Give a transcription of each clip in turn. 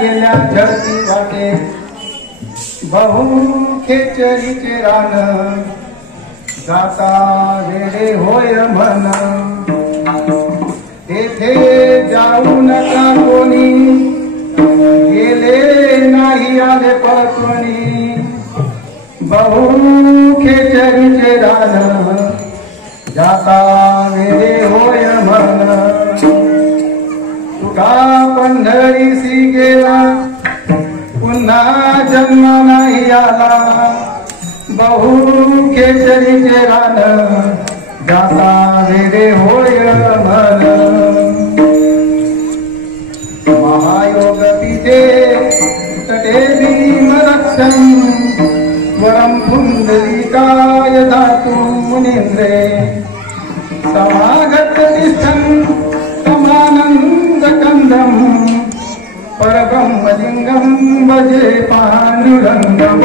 गेल्या झडती वाटे बहु खेचरीचे रान जाता वेडे होय म्हण तेथे जाऊ नका कोणी गेले नाही आले परतवणी बहु खेचरीचे रान जाता वेडे होय म्हण तुका पंढरीसी गेला पुन्हा जन्म नाही आला बहु खेचरीचे रान जाता वेडे होय म्हण महायोग पिते तटे भीमरक्षं वरं पुंडलिकाय दातु मुनीन्द्रे समागत तिष्ठन् तमानन्दकन्दं परब्रह्मलिङ्गं भजे पाण्डुरङ्गं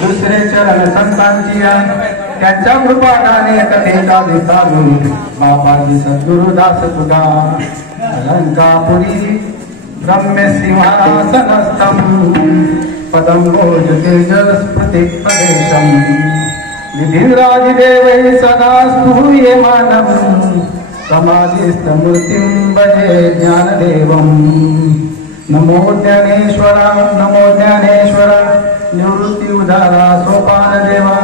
दुसरे चरण संतांची त्यांच्या कृपा गाणे कथेचा दिसालू बाबाजी सद्गुरुदास तुका अलंकापुरी ब्रह्म सिंहासनस्थं पदं भोज तेजस्फुति प्रदेशं विधिराजिदेवै सदा स्तूयमानं समाधिस्थमूर्तिं भजे ज्ञानदेवम् नमो ज्ञानेश्वरा निवृत्ति उदारा सोपान देवा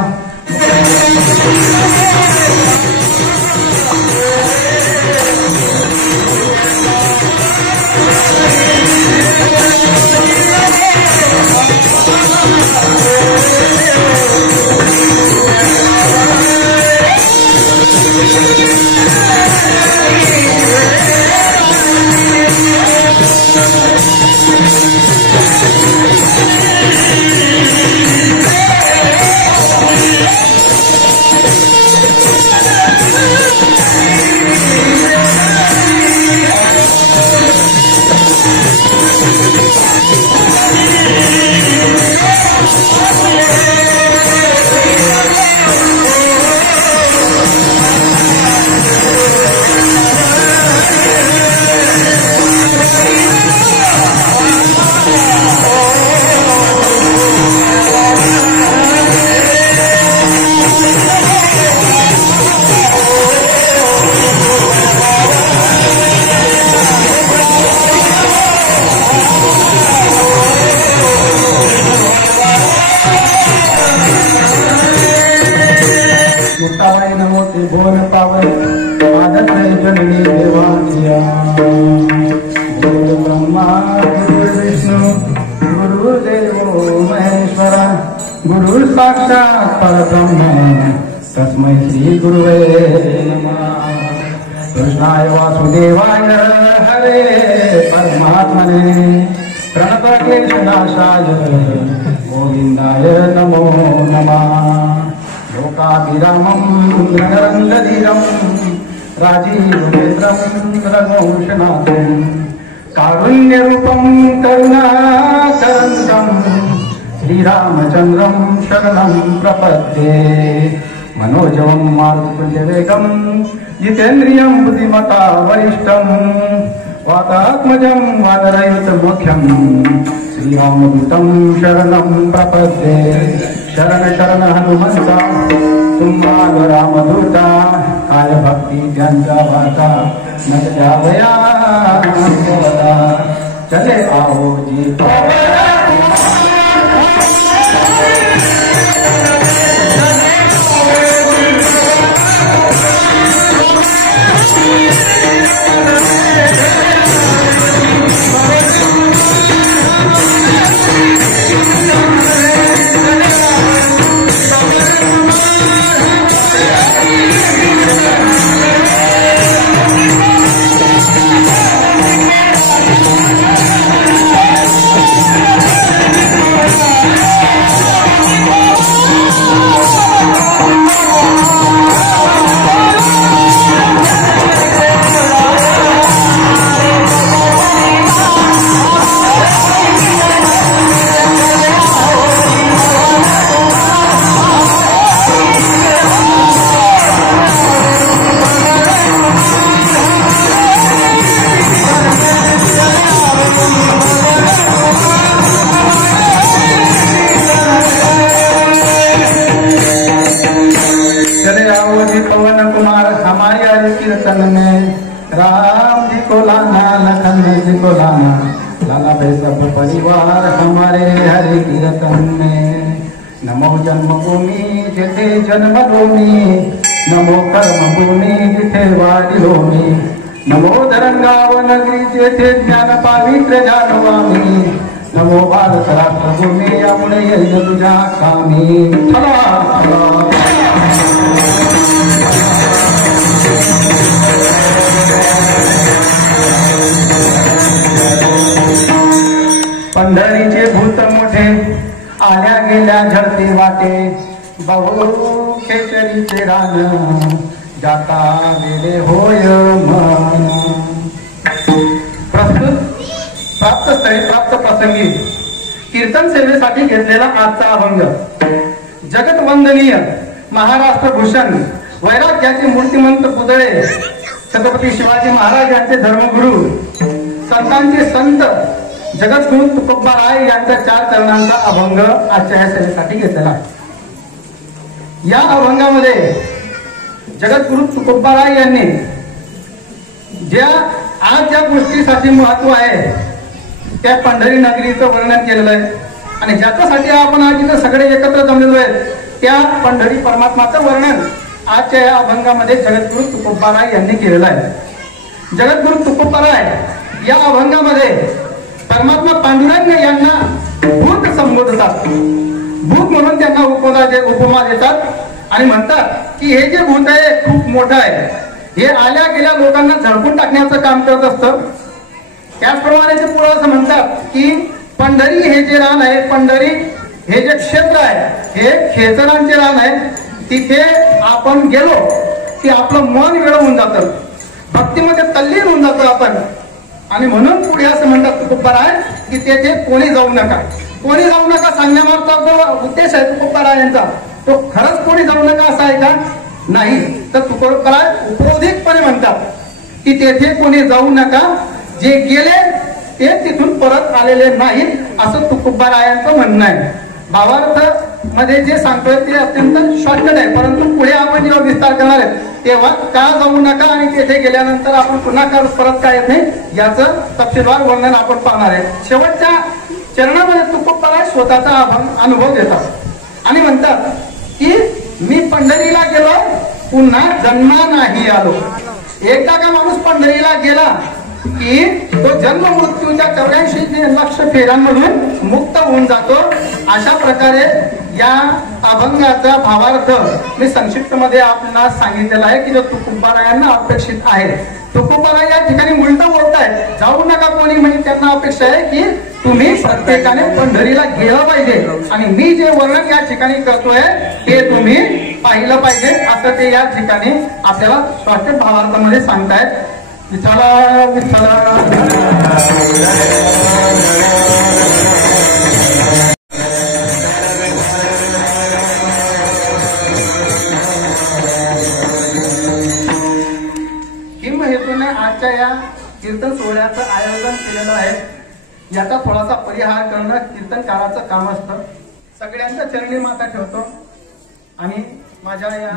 मुक्ताबाई नमोते भुवन पावन आदत्र जननी देवानिया गुरु ब्रह्मा गुरु विष्णु गुरुदेवो महेश्वरा गुरु साक्षात् परब्रह्म तस्मै श्री गुरुवे नमः। कृष्णाय वासुदेवाय हरे परमात्मने प्रणतक्लेशनाशाय गोविंदाय नमो नमः। लोकाभिरामं गणरङ्गधीरं राजीवनेत्रं रघुवंशनाथं कारुण्यरूपं करुणाकरन्तं श्रीरामचन्द्रं शरणं प्रपद्ये। मनोजवं मारुततुल्यवेगं जितेन्द्रियं बुद्धिमता वरिष्ठं वातात्मजं वानरयुतमुख्यं श्रीरामदूतं शरणं प्रपद्ये। शरण शरण हनुमंता तुम्हाला रामदूता काय भक्ती त्यांच्या वाचा न जावया चले आओ जी कीर्तन में राम जी को लाना लखन जी को लाना लाना भाई सब परिवार हमारे हरि कीर्तन में। नमो जन्मभूमि जिथे जन्मभूमि नमो कर्मभूमि जिथे वाडिलोमी नमो धरणगाव नगरी जेथे ज्ञान पावित्र्य जानवामी नमो भारत राष्ट्रभूमी यामुळे येईल तुझ्या कामी। पंढरीचे भूत मोठे आल्या गेल्या झडते वाटे बहु खेचरीचे रान जाता वेळे होय मन। प्रस्तुत प्राप्त स्थळी प्राप्त प्रसंगी कीर्तन सेवेसाठी घेतलेला आजचा अभंग जगत वंदनीय महाराष्ट्र भूषण वैराग्याचे मूर्तिमंत पुतळे छत्रपती शिवाजी महाराज यांचे धर्मगुरु संतांचे संत जगद्गुरु तुकोबाराय यांच्या 4 चरणांचा अभंग आजच्या या सेवेसाठी घेतलेला आहे। या अभंगामध्ये जगद्गुरु तुकोबाराय यांनी आज ज्या गोष्टीसाठी महत्व आहे त्या पंढरी नगरीचं वर्णन केलेलं आहे आणि ज्याच्यासाठी आपण आज इथे सगळे एकत्र जमलेलो आहेत त्या पंढरी परमात्माचं वर्णन आजच्या या अभंगामध्ये जगद्गुरु तुकोबाराय यांनी केलेलं आहे। जगद्गुरु तुकोबाराय या अभंगामध्ये परमात्मा पांडुरंग यांना भूत संबोधतात। भूत म्हणून त्यांना उपमा देतात आणि म्हणतात की हे जे भूत आहे खूप मोठं आहे, हे आल्या गेल्या लोकांना झडपून टाकण्याचं काम करत असतं। त्याचप्रमाणे ते पुढे असं म्हणतात की पंढरी हे जे रान आहे, पंढरी हे जे क्षेत्र आहे हे खेचरांचे रान आहे, तिथे आपण गेलो की आपलं मन वेळ होऊन जातं, भक्तीमध्ये तल्लीन होऊन जातो आपण। आणि म्हणून पुढे असं म्हणतात तुकोबाराय की तेथे कोणी जाऊ नका, कोणी जाऊ नका सांगण्यामागचा जो उद्देश आहे तुकोबारायांचा तो खरंच कोणी जाऊ नका असा आहे का? नाही, तर तुकोबाराय उपरोधिकपणे म्हणतात की तेथे कोणी जाऊ नका, जे गेले ते तिथून परत आलेले नाहीत असं तुकोबारायांचं म्हणणं आहे। भावार्थ मध्ये जे सांगतोय ते अत्यंत शॉर्टकट आहे, परंतु पुढे आपण जेव्हा विस्तार करणार आहे तेव्हा का जाऊ नका आणि तेथे गेल्यानंतर आपण पुन्हा परत काय येत नाही याचं तपशीलवार वर्णन आपण पाहणार आहे। शेवटच्या चरणामध्ये तुकोबाराय स्वतःचा अनुभव देतात आणि म्हणतात की मी पंढरीला गेलो पुन्हा जन्मा नाही आलो. एकदा का माणूस पंढरीला गेला की तो जन्म मृत्यूच्या 84 लक्ष फेऱ्यांमधून मुक्त होऊन जातो. अशा प्रकारे या अभंगाचा भावार्थ मी संक्षिप्त मध्ये आपल्याला सांगितलेला आहे की जो तुकोबारायांना अपेक्षित आहे. तुकोबाराय या ठिकाणी उलट बोलतायत, जाऊ नका कोणी, म्हणजे त्यांना अपेक्षा आहे की तुम्ही प्रत्येकाने पंढरीला गेलं पाहिजे आणि मी जे वर्णन या ठिकाणी करतोय ते तुम्ही पाहिलं पाहिजे, असं ते या ठिकाणी आपल्याला स्वास्थ्य भावार्थामध्ये सांगतायत. विठ्ठला विठ्ठला हिम हेतूने आजच्या या कीर्तन सोहळ्याचं आयोजन केलेलं आहे. याचा थोडासा परिहार करणं कीर्तनकाराचं काम असतं. सगळ्यांच्या चरणी माता ठेवतो आणि माझ्या या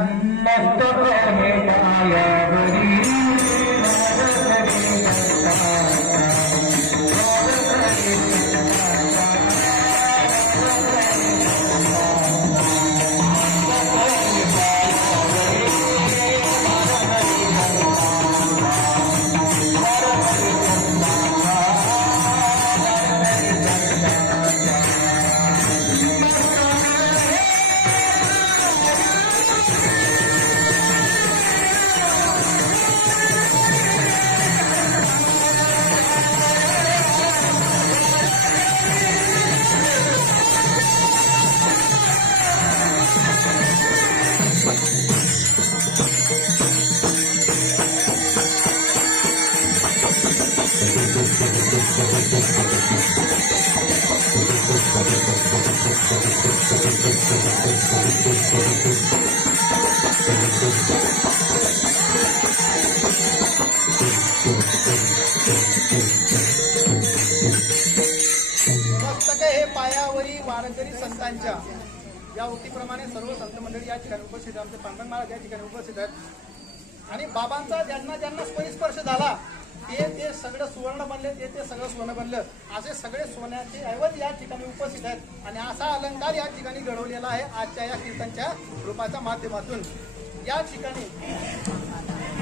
हे पायावरी वारकरी संतांच्या या उक्तीप्रमाणे सर्व संत मंडळी या ठिकाणी उपस्थित आहेत. आमचे पांडुरंग महाराज या ठिकाणी उपस्थित आहेत आणि बाबांचा ज्यांना ज्यांना स्पर्श झाला ते सगळं सुवर्ण बनले, ते सगळं सोनं बनलं. असे सगळे सोन्याचे ऐवज या ठिकाणी उपस्थित आहेत आणि असा अलंकार या ठिकाणी घडवलेला आहे आजच्या या कीर्तनच्या रूपाच्या माध्यमातून. या ठिकाणी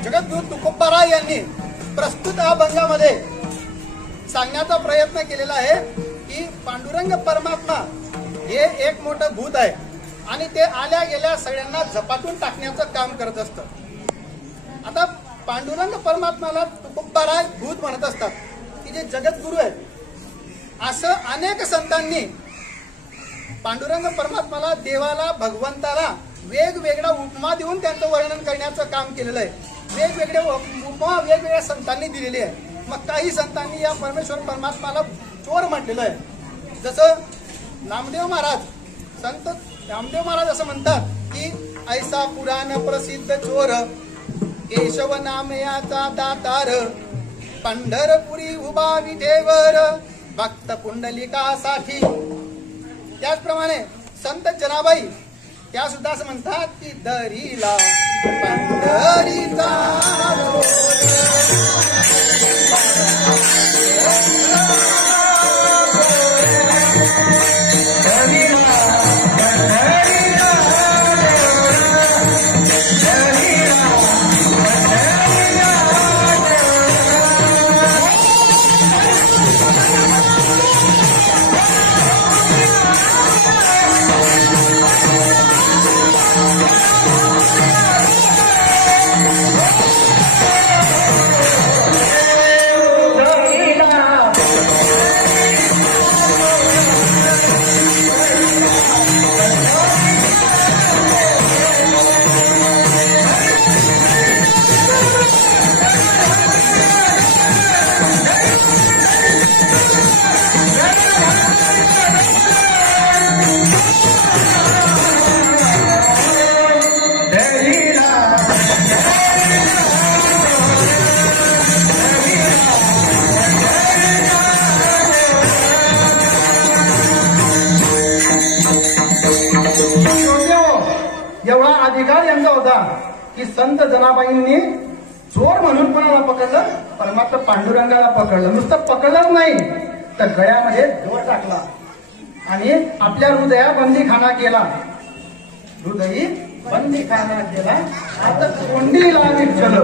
जगद्गुरु तुकोबाराय यांनी प्रस्तुत अभंगामध्ये सांगण्याचा प्रयत्न केलेला आहे की पांडुरंग परमात्मा हे एक मोठं भूत आहे आणि ते आल्या गेल्या सगळ्यांना झपाटून टाकण्याचं काम करत असतं. आता पांडुरंग परमात्माला तुकोबाराय भूत म्हणत असतात की जे जगद्गुरु आहेत. असं अनेक संतांनी पांडुरंग परमात्माला, देवाला, भगवंताला वेगवेगळ्या उपमा देऊन त्यांचं वर्णन करण्याचं काम केलेलं आहे. वेगवेगळे उपमा वेगवेगळ्या संतांनी दिलेली आहे. मग काही संतांनी या परमेश्वर परमात्माला चोर म्हटलेलं आहे. जसं नामदेव महाराज, संत नामदेव महाराज असं म्हणतात की ऐसा पुराण प्रसिद्ध चोर केशव नामयाचा दातार पंढरपुरी उभा विठेवर भक्त पुंडलिकासाठी. त्याचप्रमाणे संत जनाबाई त्या सुद्धा असं म्हणतात की दरीला पंढरीचा एवढा अधिकार यांचा होता की संत जनाबाईंनी चोर म्हणून कोणाला पकडलं? परमात्मा पांडुरंगाला पकडलं. नुसतं पकडलं नाही तर गळ्यामध्ये दोर टाकला आणि आपल्या हृदया बंदीखाना केला. हृदयी बंदीखाना केला आता कोंडीला विठ्ठल.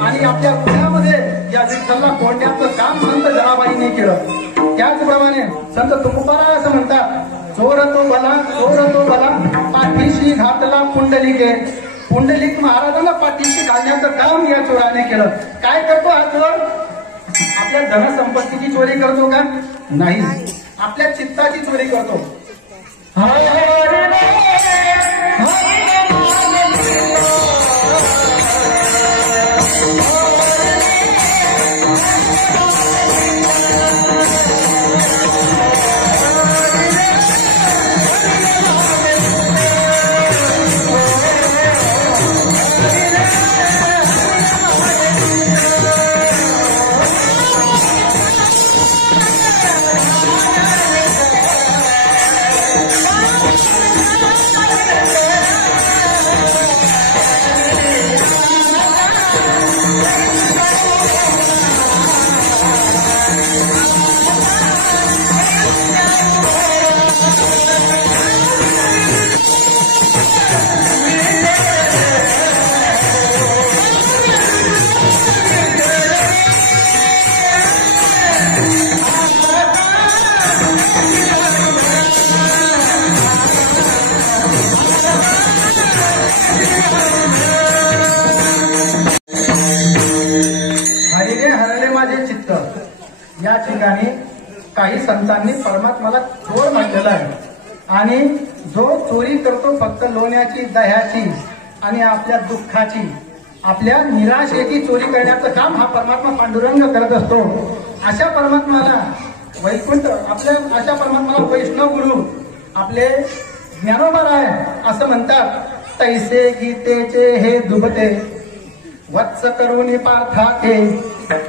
आणि आपल्या पुण्यामध्ये या विठ्ठलला कोंड्याचं काम संत जनाबाईंनी केलं. त्याचप्रमाणे संत तुकोबारा असं म्हणतात, चोर तो भला पाठीशी घातला पुंडलिके. पुंडलिक महाराजांना पाठीशी घालण्याचं काम या चोराने केलं. काय करतो हा चोर? आपल्या धनसंपत्तीची चोरी करतो का? नाही, आपल्या चित्ताची चोरी करतो. या ठिकाणी काही संतांनी परमात्माला चोर म्हटलेला आहे. आणि जो चोरी करतो फक्त लोण्याची, दह्याची आणि आपल्या दुःखाची, आपल्या निराशेची चोरी करण्याचं काम हा परमात्मा पांडुरंग करत असतो. अशा परमात्माला वैकुंठ, अशा परमात्माला वैष्णव गुरु आपले ज्ञानोबराय असं म्हणतात, तैसे गीतेचे हे दुबते वत्स करून पार्थाते,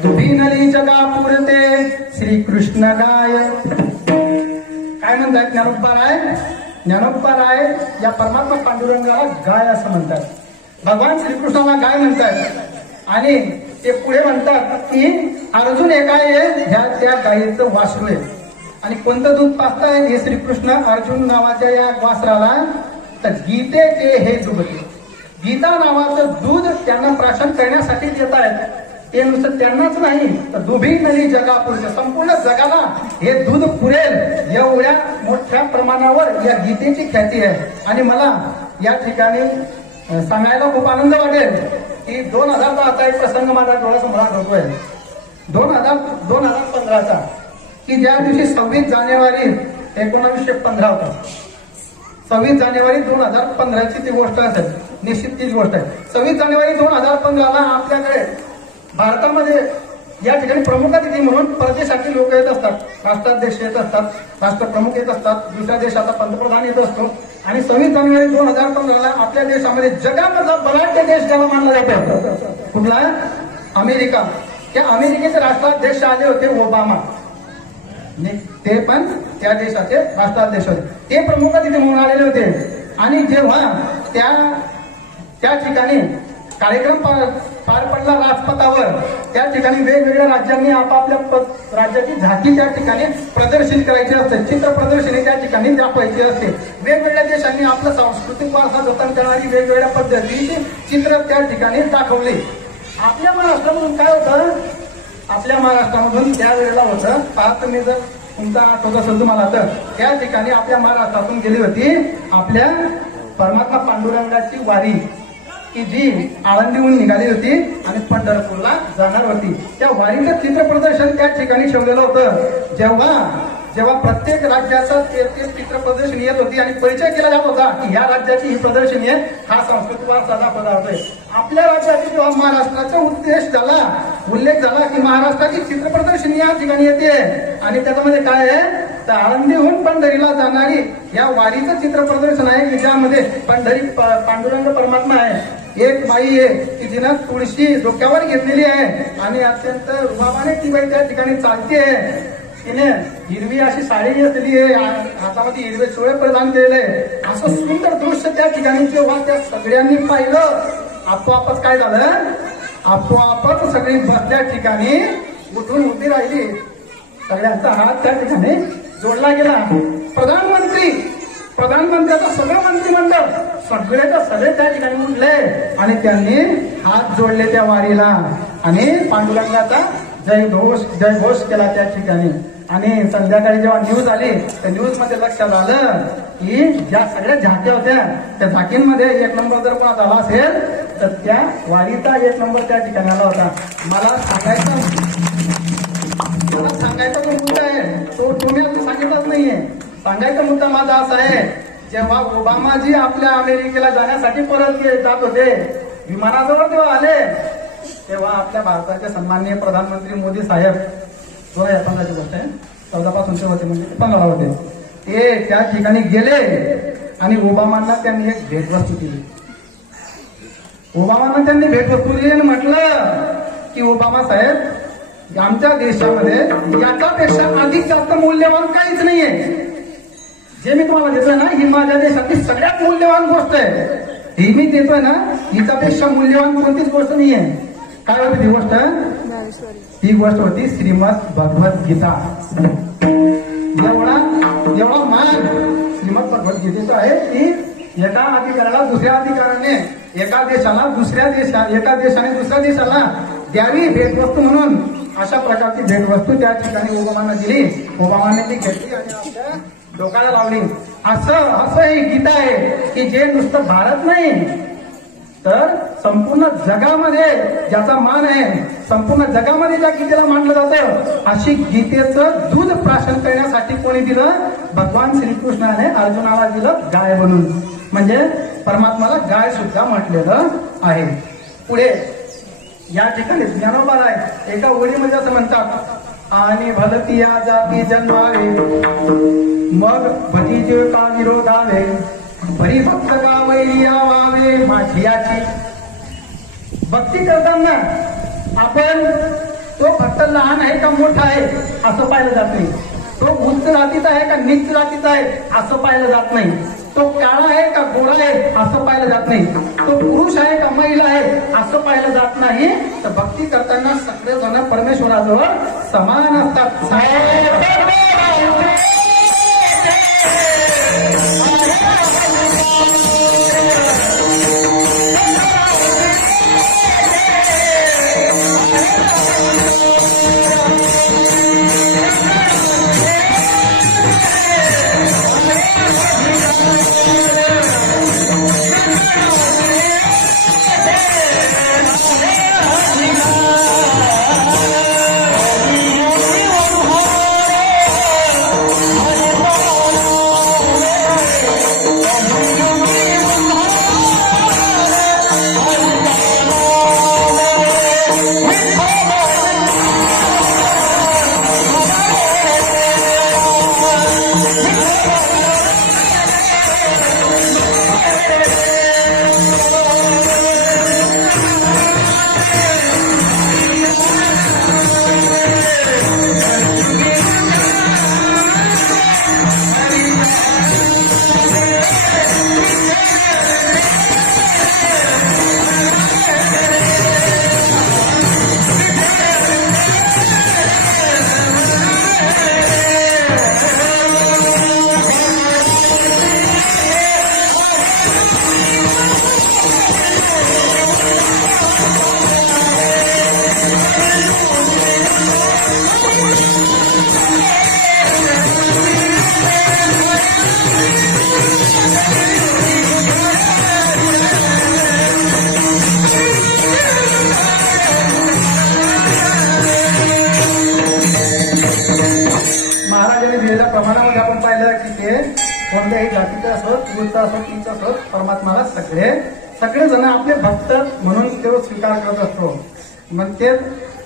दुभीनली जगा पुरते श्रीकृष्ण गाय. काय म्हणतात ज्ञानोबराय? ज्ञानोबराय या परमात्मा पांडुरंगाला गाय असं म्हणतात. भगवान श्रीकृष्णाला गाय म्हणतात. आणि ते पुढे म्हणतात की अर्जुन हे गाय आहे, ह्या त्या गायीचं वासरू आहे. आणि कोणतं दूध पाजताय हे श्रीकृष्ण अर्जुन नावाच्या या वासराला? तर गीतेचे हे दुबते, गीता नावाचं दूध त्यांना प्राशन करण्यासाठी देत आहेत. ते नुसतं त्यांनाच नाही तर दुभी नली जगापुरते, संपूर्ण जगाला हे दूध पुरेल एवढ्या मोठ्या प्रमाणावर या गीतेची ख्याती आहे. आणि मला या ठिकाणी सांगायला खूप आनंद वाटेल की 2000चा आता एक प्रसंग माझ्या डोळ्यासमोर आठवतोय. 2015चा की ज्या दिवशी 26 जानेवारी 1915 होता. 26 जानेवारी 2015ची ती गोष्ट असेल, निश्चित तीच गोष्ट आहे. 26 जानेवारी 2015ला आपल्याकडे भारतामध्ये या ठिकाणी प्रमुख अतिथी म्हणून परदेशातील लोक येत असतात. राष्ट्राध्यक्ष येत असतात, राष्ट्रप्रमुख येत असतात, दुसऱ्या देशाचा पंतप्रधान येत असतो. आणि 26 जानेवारी 2015ला आपल्या देशामध्ये जगामधला बलाढ्य देश ज्याला मानला जातो कुठला? अमेरिका. त्या अमेरिकेचे राष्ट्राध्यक्ष आले होते ओबामा. ते पण त्या देशाचे राष्ट्राध्यक्ष होते. ते प्रमुख अतिथी म्हणून आलेले होते. आणि जेव्हा त्या ठिकाणी कार्यक्रम पार पडला राजपथावर, त्या ठिकाणी वेगवेगळ्या राज्यांनी आपापल्या राज्याची झाकी त्या ठिकाणी प्रदर्शन करायची असते, चित्र प्रदर्शनी त्या ठिकाणी दाखवायची असते. वेगवेगळ्या देशांनी आपला सांस्कृतिक वारसा जतन करणारी वेगवेगळ्या पद्धतीची चित्र त्या ठिकाणी दाखवली. आपल्या महाराष्ट्रामधून काय होतं? आपल्या महाराष्ट्रामधून त्यावेळेला होतं, पाहत मी जर तुमचा आठवत असेल तुम्हाला तर त्या ठिकाणी आपल्या महाराष्ट्रातून गेली होती आपल्या परमात्मा पांडुरंगाची वारी की जी आळंदीहून निघाली होती आणि पंढरपूरला जाणार होती. त्या वारीचं चित्र प्रदर्शन त्या ठिकाणी ठेवलेलं होतं. जेव्हा प्रत्येक राज्याचं ते चित्र प्रदर्शनी येत होती आणि परिचय केला जात होता की ह्या राज्याची ही प्रदर्शनी आहे, हा सांस्कृतिक वारसा दाखवला जातोय. आपल्या राज्याची जेव्हा महाराष्ट्राचा उल्लेख झाला की महाराष्ट्राची चित्र प्रदर्शनी या ठिकाणी येते आणि त्याच्यामध्ये काय आहे तर आळंदीहून पंढरीला जाणारी या वारीचं चित्र प्रदर्शन आहे की ज्यामध्ये पंढरी पांडुरंग परमात्मा आहे. एक बाई आहे की जिनं तुळशी डोक्यावर घेतलेली आहे आणि अत्यंत रुबाबाने ती बाई त्या ठिकाणी चालते आहे. तिने हिरवी अशी साडी घेतली आहे, हातामध्ये हिरवे चोळे प्रदान केलेले आहे. असं सुंदर दृश्य त्या ठिकाणी जेव्हा त्या सगळ्यांनी पाहिलं, आपोआपच काय झालं? आपोआपच सगळी बसल्या ठिकाणी उठून उभी राहिली. सगळ्यांचा हात त्या ठिकाणी जोडला गेला. प्रधानमंत्र्याचं सगळं मंत्रिमंडळ सगळेच्या सगळे त्या ठिकाणी उठले आणि त्यांनी हात जोडले त्या वारीला आणि पांडुरंगाचा जयघोष केला त्या ठिकाणी. आणि संध्याकाळी जेव्हा न्यूज आली त्या न्यूज मध्ये लक्षात आलं की ज्या सगळ्या झाक्या होत्या त्या झाकींमध्ये 1 नंबर जर कोणा झाला असेल तर त्या वारीचा 1 नंबर त्या ठिकाणी आला होता. मला सांगायचा जो मुद्दा आहे तो तुम्ही सांगितलंच नाहीये. सांगायचा मुद्दा माझा असा आहे, जेव्हा ओबामाजी आपल्या अमेरिकेला जाण्यासाठी परत जात होते विमानाजवळ जेव्हा आले तेव्हा आपल्या भारताचे सन्माननीय प्रधानमंत्री मोदी साहेब 2015ची गोष्ट आहे, 14 पासून ते होते म्हणजे 15 होते, ते त्या ठिकाणी गेले आणि ओबामांना त्यांनी एक भेटवस्तू दिली. ओबामांना त्यांनी भेटवस्तू दिली आणि म्हटलं की ओबामा साहेब आमच्या देशामध्ये याच्यापेक्षा अधिक जास्त मूल्यवान काहीच नाहीये. जे मी तुम्हाला देतोय ना ही माझ्या देशातली सगळ्यात मूल्यवान गोष्ट आहे. ही मी देतोय ना हिच्यापेक्षा मूल्यवान कोणतीच गोष्ट नाहीये. काय होती ती गोष्ट? ही गोष्ट होती श्रीमद भगवद्गीता. एवढा मान श्रीमद भगवद्गीतेचा आहे की एका अधिकाराला दुसऱ्या अधिकाराने एका देशाने दुसऱ्या देशाला द्यावी भेटवस्तू म्हणून अशा प्रकारची भेटवस्तू त्या ठिकाणी ओबामांना दिली. ओबामाने ती घेतली आणि आपल्या डोक्याला लावली. असं ही गीता आहे की जे नुसतं भारत नाही तर संपूर्ण जगामध्ये ज्याचा मान आहे, संपूर्ण जगामध्ये ज्या गीतेला मानलं जातं अशी गीतेचं दूध प्राशन करण्यासाठी कोणी दिलं? भगवान श्रीकृष्णाने अर्जुनाला दिलं गाय बनून. म्हणजे परमात्माला गाय सुद्धा म्हटलेलं आहे. पुढे या ठिकाणी ज्ञानोबा आहे एका ओळीमध्ये असं म्हणतात, आणि भलती या जाती जन्मावे मग भतीजे का विरोधावे भरी भक्त का वैरिया व्हावे माझी याची. भक्ती करताना आपण तो फक्त लहान आहे का मोठा आहे असं पाहिलं जात नाही. तो उच्च जातीचा आहे का नीच जातीचा आहे असं पाहिलं जात नाही. तो काळा आहे का गोरा आहे असं पाहिलं जात नाही. तो पुरुष आहे का महिला आहे असं पाहिलं जात नाही. तर भक्ती करताना सगळेजण परमेश्वराजवळ समान असतात. प्रमाणामध्ये आपण पाहिलं की ते कोणत्याही जातीचे असोत, कुळचा असो, टीचा असो, परमात्माला सगळेजण आपले भक्त म्हणून तो स्वीकार करत असतो. मग ते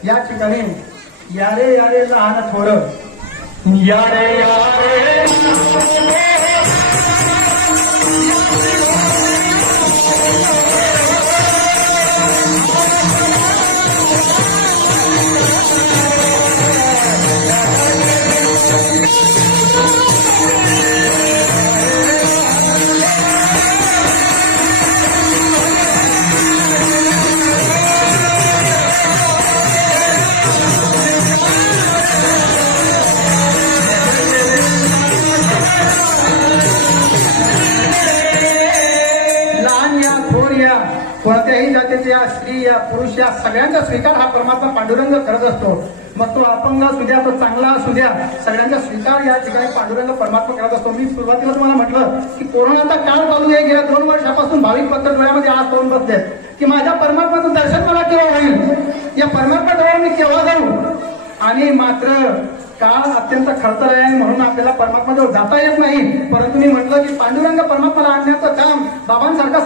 या ठिकाणी यारे यारे लहान थोर यारे यारे या स्त्री या पुरुष या सगळ्यांचा स्वीकार हा परमात्मा पांडुरंग करत असतो. मग तो अपंग असू द्या, तो चांगला असू द्या, सगळ्यांचा स्वीकार या ठिकाणी पांडुरंग परमात्मा करत असतो. मी सुरुवातीला तुम्हाला म्हटलं की कोरोनाचा काळ चालू आहे, गेल्या 2 वर्षापासून भाविक भक्त डोळ्यामध्ये आज पाहून बसलेत की माझ्या परमात्माचं दर्शन मला केव्हा होईल, या परमात्मा मी केव्हा जाऊ. आणि मात्र काळ अत्यंत खडतर आहे म्हणून आपल्याला परमात्माजवळ जाता येत नाही. परंतु मी म्हटलं की पांडुरंग परमात्माला आणण्याचं काम बाबांसारख्या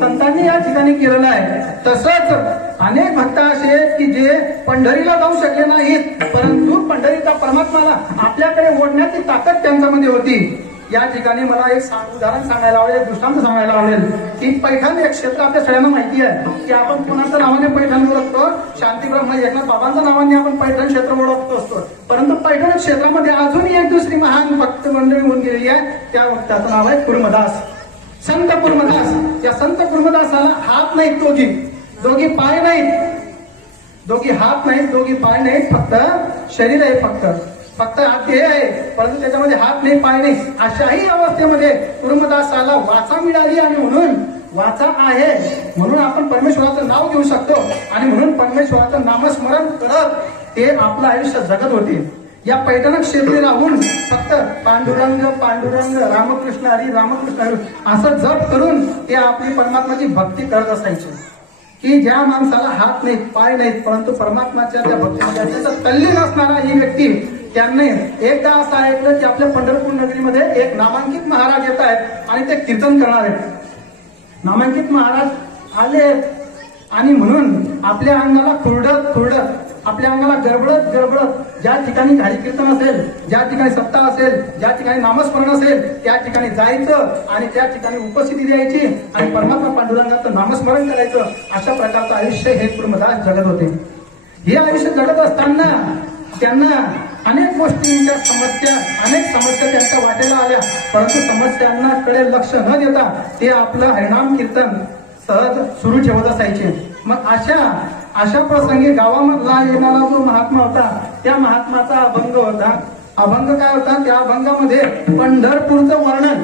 संतांनी या ठिकाणी केलेलं आहे. तसंच अनेक भक्त असे आहेत की जे पंढरीला जाऊ शकले नाहीत, परंतु पंढरीच्या परमात्माला आपल्याकडे ओढण्याची ताकद त्यांच्यामध्ये होती. या ठिकाणी मला एक उदाहरण सांगायला आवडेल, एक दृष्टांत सांगायला आवडेल की पैठण एक क्षेत्र आपल्या सगळ्यांना माहिती आहे की आपण कोणाच्या नावाने पैठण ओळखतो, शांतीब्रह्म एकनाथ बाबांच्या नावाने आपण पैठण क्षेत्र ओळखतो असतो. परंतु पैठण क्षेत्रामध्ये अजूनही एक दुसरी महान भक्त मंडळी होऊन गेलेली आहे, त्याचं नाव आहे कुर्मदास, संत कुर्मदास. या संत कुर्मदासाला हात नाहीत, दोघी पाय नाहीत, दोघी हात नाहीत, दोघी पाय नाहीत, फक्त शरीर आहे, फक्त हात देह आहे, परंतु त्याच्यामध्ये हात नाही, पाय नाही. अशाही अवस्थेमध्ये कुर्मदासाला वाचा मिळाली आणि म्हणून वाचा आहे म्हणून आपण परमेश्वराचं नाव घेऊ शकतो आणि म्हणून परमेश्वराचं नामस्मरण करत ते आपलं आयुष्य जगत होते. या पैठण क्षेत्री राहून फक्त पांडुरंग पांडुरंग रामकृष्ण हरी रामकृष्ण हरी असं जप करून ते आपली परमात्माची भक्ती करत असायचे. की ज्या माणसाला हात नाहीत, पाय नाहीत, परंतु परमात्माच्या त्या भक्तीच्या तल्लीन असणारा ही व्यक्ती, त्यांनी एकदा असं ऐकलं की आपल्या पंढरपूर नगरीमध्ये एक नामांकित महाराज येत आहेत आणि ते कीर्तन करणार आहेत. नामांकित महाराज आले आणि म्हणून आपल्या अंगाला खुरडत आपल्या अंगाला गडबडत ज्या ठिकाणी घाडी कीर्तन असेल, ज्या ठिकाणी सप्ताह असेल, ज्या ठिकाणी नामस्मरण असेल, त्या ठिकाणी जायचं आणि त्या ठिकाणी उपस्थिती द्यायची आणि परमात्मा पांडुरंगाचं नामस्मरण करायचं. अशा प्रकारचं आयुष्य हे कुर्मदास जगत होते. हे आयुष्य जगत असताना त्यांना अनेक गोष्टींच्या अनेक समस्या त्यांच्या वाटेला आल्या, परंतु समस्यांकडे लक्ष न देता ते आपलं हरिनाम कीर्तन सहज सुरू ठेवत असायचे. मग अशा प्रसंगी गावामधला येणारा जो महात्मा होता, त्या महात्माचा अभंग होता. अभंग काय होता, त्या अभंगामध्ये पंढरपूरचं वर्णन,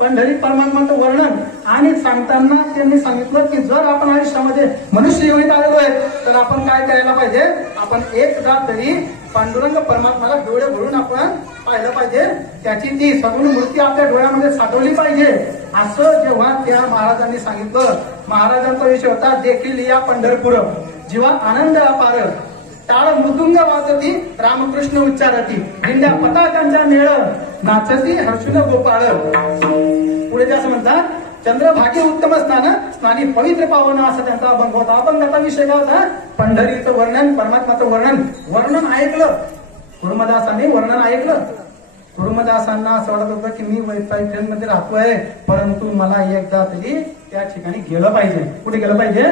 पंढरी परमात्माचं वर्णन आणि सांगताना त्यांनी सांगितलं की जर आपण आयुष्यामध्ये मनुष्य योनीत आलेलो आहे तर आपण काय करायला पाहिजे, आपण एकदा तरी पांडुरंग परमात्माला डोळे भरून आपण पाहिलं पाहिजे, त्याची ती सगुण मूर्ती आपल्या डोळ्यामध्ये साठवली पाहिजे. असं जेव्हा त्या महाराजांनी सांगितलं, महाराजांचा विषय होता देखील या पंढरपूर जीवा आनंद अपार, टाळ मृदुंग वाजती रामकृष्ण उच्चारती, दिंड्या पताकांच्या मेळ नाचती हर्षुन गोपाळ. पुढे ते असं म्हणतात चंद्रभागी उत्तम स्नानी पवित्र पावन, असं त्यांचा अभंग होता. अभंगाचा विषय काय होता, पंढरीचं वर्णन, परमात्माचं वर्णन ऐकलं कुर्मदासांनी, वर्णन ऐकलं. कुर्मदासांना असं वाटत होतं की मी पैठणमध्ये राहतोय, परंतु मला एकदा तरी त्या ठिकाणी गेलं पाहिजे. कुठे गेलं पाहिजे,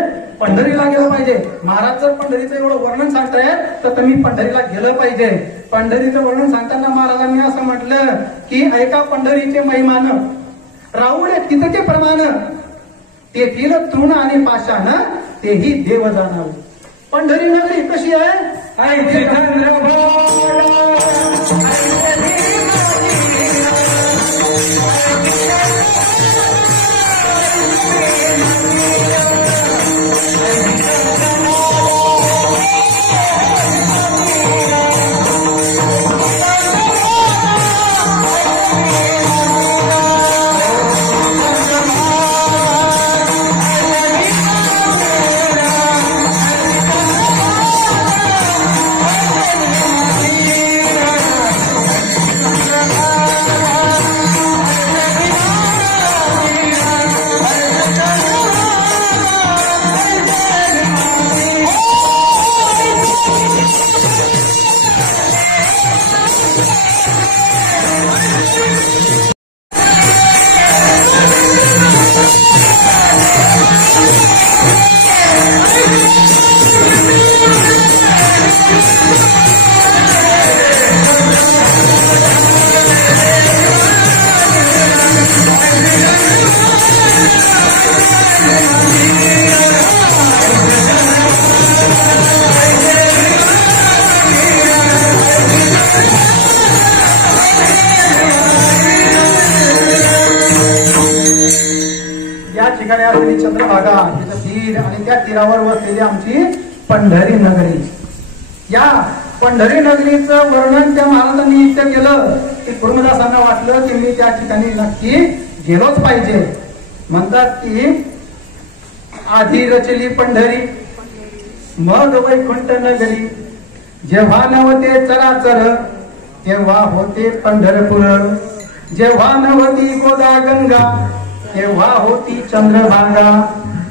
पंढरीला गेलं पाहिजे. महाराज जर पंढरीचं एवढं वर्णन सांगताय तर मी पंढरीला गेलं पाहिजे. पंढरीचं वर्णन सांगताना महाराजांनी असं म्हटलं की ऐका पंढरीचे महिमान, राऊळे तितके प्रमाण, तेथील तृण आणि पाषाण तेही देव जाणावे. पंढरी नगरी कशी आहे, तीरावर वसलेली आमची पंढरी नगरी. या पंढरी नगरीचं वर्णन त्या महाराजांनी इतकं केलं की कुर्मदासांना वाटलं की मी त्या ठिकाणी नक्की गेलोच पाहिजे. म्हणतात की आधी रचली पंढरी मग वैकुंठ नगरी, जेव्हा नव्हते चराचर तेव्हा होते पंढरपूर, जेव्हा नव्हती गोदा गंगा तेव्हा होती चंद्रभागा.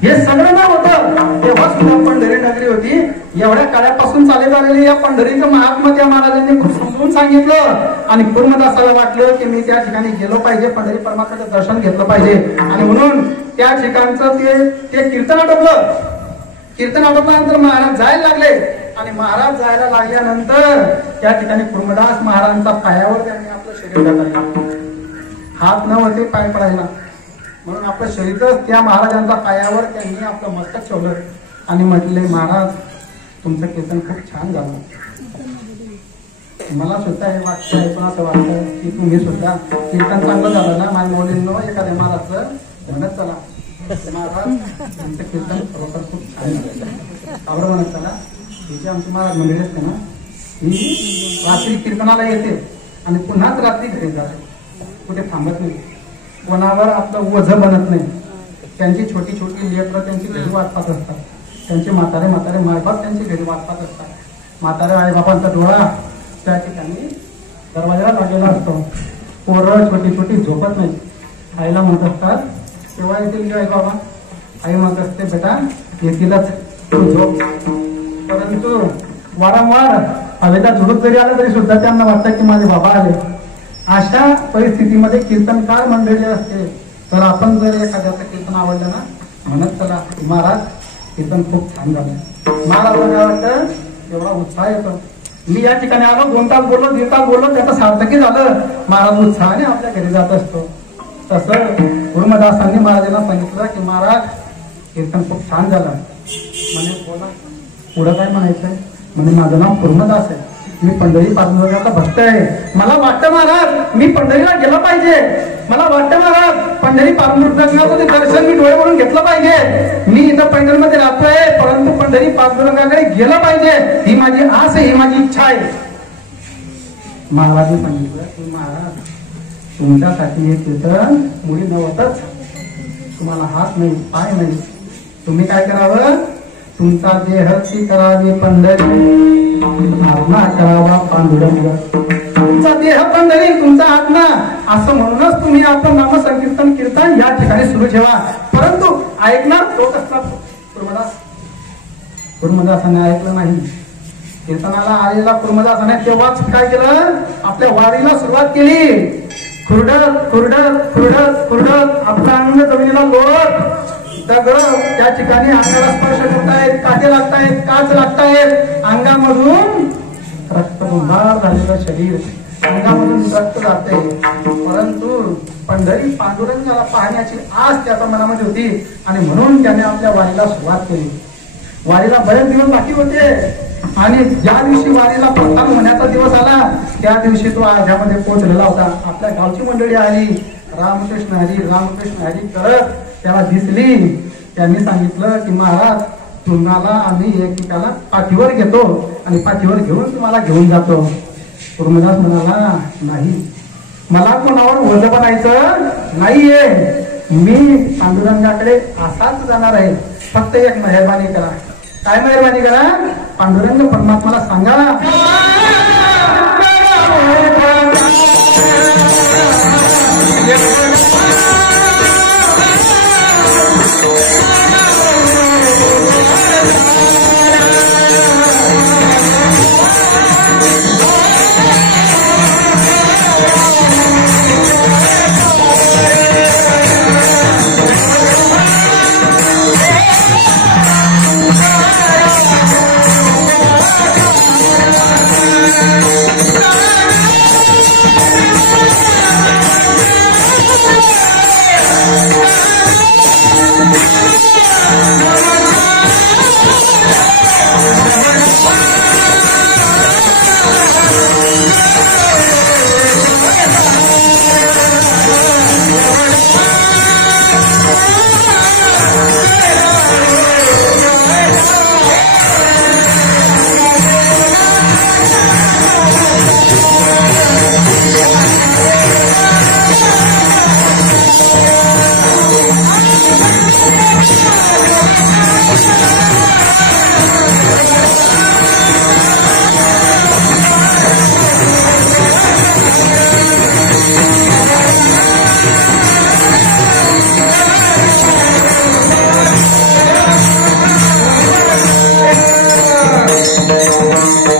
हे सगळं ना होतं तेव्हा सुद्धा पंढरी नगरी होती. एवढ्या काळापासून चालत आलेली या पंढरीचं महात्मा त्या महाराजांनी खूप समजून सांगितलं आणि कुर्मदासाला वाटलं की मी त्या ठिकाणी गेलो पाहिजे, पंढरी परमात्म्याचं दर्शन घेतलं पाहिजे. आणि म्हणून त्या ठिकाणचं ते कीर्तन आटोपलं. कीर्तन आटोपल्यानंतर महाराज जायला लागले आणि महाराज जायला लागल्यानंतर त्या ठिकाणी कुर्मदास महाराजांच्या पायावर त्यांनी आपलं शरीर टाकलं. हात न होते पाय पडायला म्हणून आपलं शरीरच त्या महाराजांच्या पायावर त्यांनी आपलं मस्तक ठेवलं आणि म्हटले महाराज तुमचं कीर्तन खूप छान झालं. मला सुद्धा हे वाक्य ऐकून असं वाटतं की तुम्ही सुद्धा कीर्तन चांगलं झालं ना. माझ्या मुलींनो एखाद्या महाराजचं म्हणत चला महाराज तुमचं कीर्तन खरोखर खूप छान झालं आवड म्हणत चला. ही जी आमची महाराज मंडळी असते ना ही रात्री कीर्तनाला येते आणि पुन्हाच रात्री घरी जाते, कुठे थांबत नाही, कोणावर आपलं ओझं बनत नाही. त्यांची छोटी छोटी लेकरं त्यांची घरी वाट पाहत असतात, त्यांचे म्हातारे म्हातारे मायबाप त्यांची घरी वाट पाहत असतात. म्हाताऱ्या आईबापांचा डोळा त्या ठिकाणी दरवाजाला लागलेला असतो. पोरं छोटी छोटी झोपत नाही, आईला म्हणत असतात तेव्हा येतील आई बाबा. आई म्हणत असते बेटा येतीलच तू झोप. परंतु वारंवार हवेला झुडूप जरी आलं तरी सुद्धा त्यांना वाटतं की माझे बाबा आले. अशा परिस्थितीमध्ये कीर्तनकार मंडळी असते तर आपण जर एखाद्याचं कीर्तन आवडलं ना म्हणत चला महाराज कीर्तन खूप छान झालं. महाराजांना काय वाटतं एवढा उत्साह येतो. मी या ठिकाणी आलो 2 तास बोललो 1.5 तास बोललो त्याचं सार्थकी झालं. महाराज उत्साहाने आपल्या घरी जात असतो. तसं कुर्मदासांनी महाराजांना सांगितलं की महाराज कीर्तन खूप छान झालं. म्हणजे बोला पुढं काय म्हणायचंय. म्हणजे माझं नाव कुर्मदास आहे, मी पंढरी पांडुरंगाचा भक्त आहे. मला वाटतं महाराज मी पंढरीला गेलं पाहिजे. मला वाटतं महाराज पंढरी पांडुरंगाचं दर्शन मी डोळ्यावरून घेतलं पाहिजे. मी इथं पंढरीमध्ये राहतोय परंतु पंढरी पांडुरंगाकडे गेलं पाहिजे ही माझी आस आहे, ही माझी इच्छा आहे. महाराजांनी सांगितलं की महाराज तुमच्यासाठी हे कीर्तन मुळी नव्हतंच. तुम्हाला हात नाही पाय नाही, तुम्ही काय करावं तुमचा देहची करावी पंढरी, आत्मा करावा पांडुरंग. तुमचा देह पंढरी तुमचा आत्मा असं म्हणूनच तुम्ही आपण नाम संकीर्तन कीर्तन या ठिकाणी सुरू ठेवा. परंतु ऐकणार लोक असतात. कुर्मदासाने ऐकलं नाही. कीर्तनाला आलेला कुर्मदासाने तेव्हाच काय केलं आपल्या वारीला सुरुवात केली. खुरडत खुरडत खुरडत खुरडत आपलं अंग जमिनीला लोट दगड त्या ठिकाणी अंगाला स्पर्श करतायत, काटे लागतायत, काच लागतायत. अंगामधून रक्तबंबाळ झालेलं शरीर अंगामधून रक्त जाते. परंतु पंढरी पांडुरंगाला पाहण्याची आस त्याच्या मनामध्ये होती आणि म्हणून त्याने आपल्या वारीला सुरुवात केली. वारीला बरेच दिवस बाकी होते आणि ज्या दिवशी वारीला प्रस्थान होण्याचा दिवस आला त्या दिवशी तो आध्यामध्ये पोहोचलेला होता. आपल्या गावची मंडळी आली, रामकृष्ण हरी करत त्याला दिसली. त्यांनी सांगितलं की महाराज तुम्हाला आम्ही एकमेकाला पाठीवर घेतो आणि पाठीवर घेऊन तुम्हाला घेऊन जातो. कुर्मदास म्हणाला नाही, मला कोणावर ओझं बनायचं नाहीये, मी पांडुरंगाकडे असाच जाणार आहे. फक्त एक मेहरबानी करा. काय मेहरबानी करा? पांडुरंग परमात्माला सांगा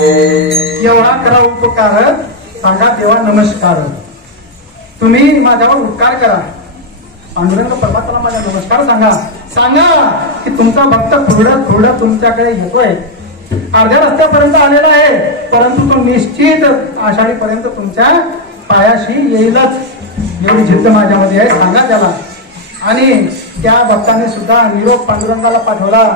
एवढा करा उपकार, सांगा देवा नमस्कार. तुम्ही माझ्यावर उपकार करा, पांडुरंग परमात्म्याला माझा नमस्कार सांगा. सांगा की तुमचा भक्त थोडं तुमच्याकडे येतोय, अर्ध्या रस्त्यापर्यंत आलेला आहे, परंतु तो निश्चित आषाढीपर्यंत तुमच्या पायाशी येईलच. एवढी जिद्द माझ्यामध्ये आहे, सांगा त्याला. आणि त्या भक्ताने सुद्धा निरोप पांडुरंगाला पाठवला.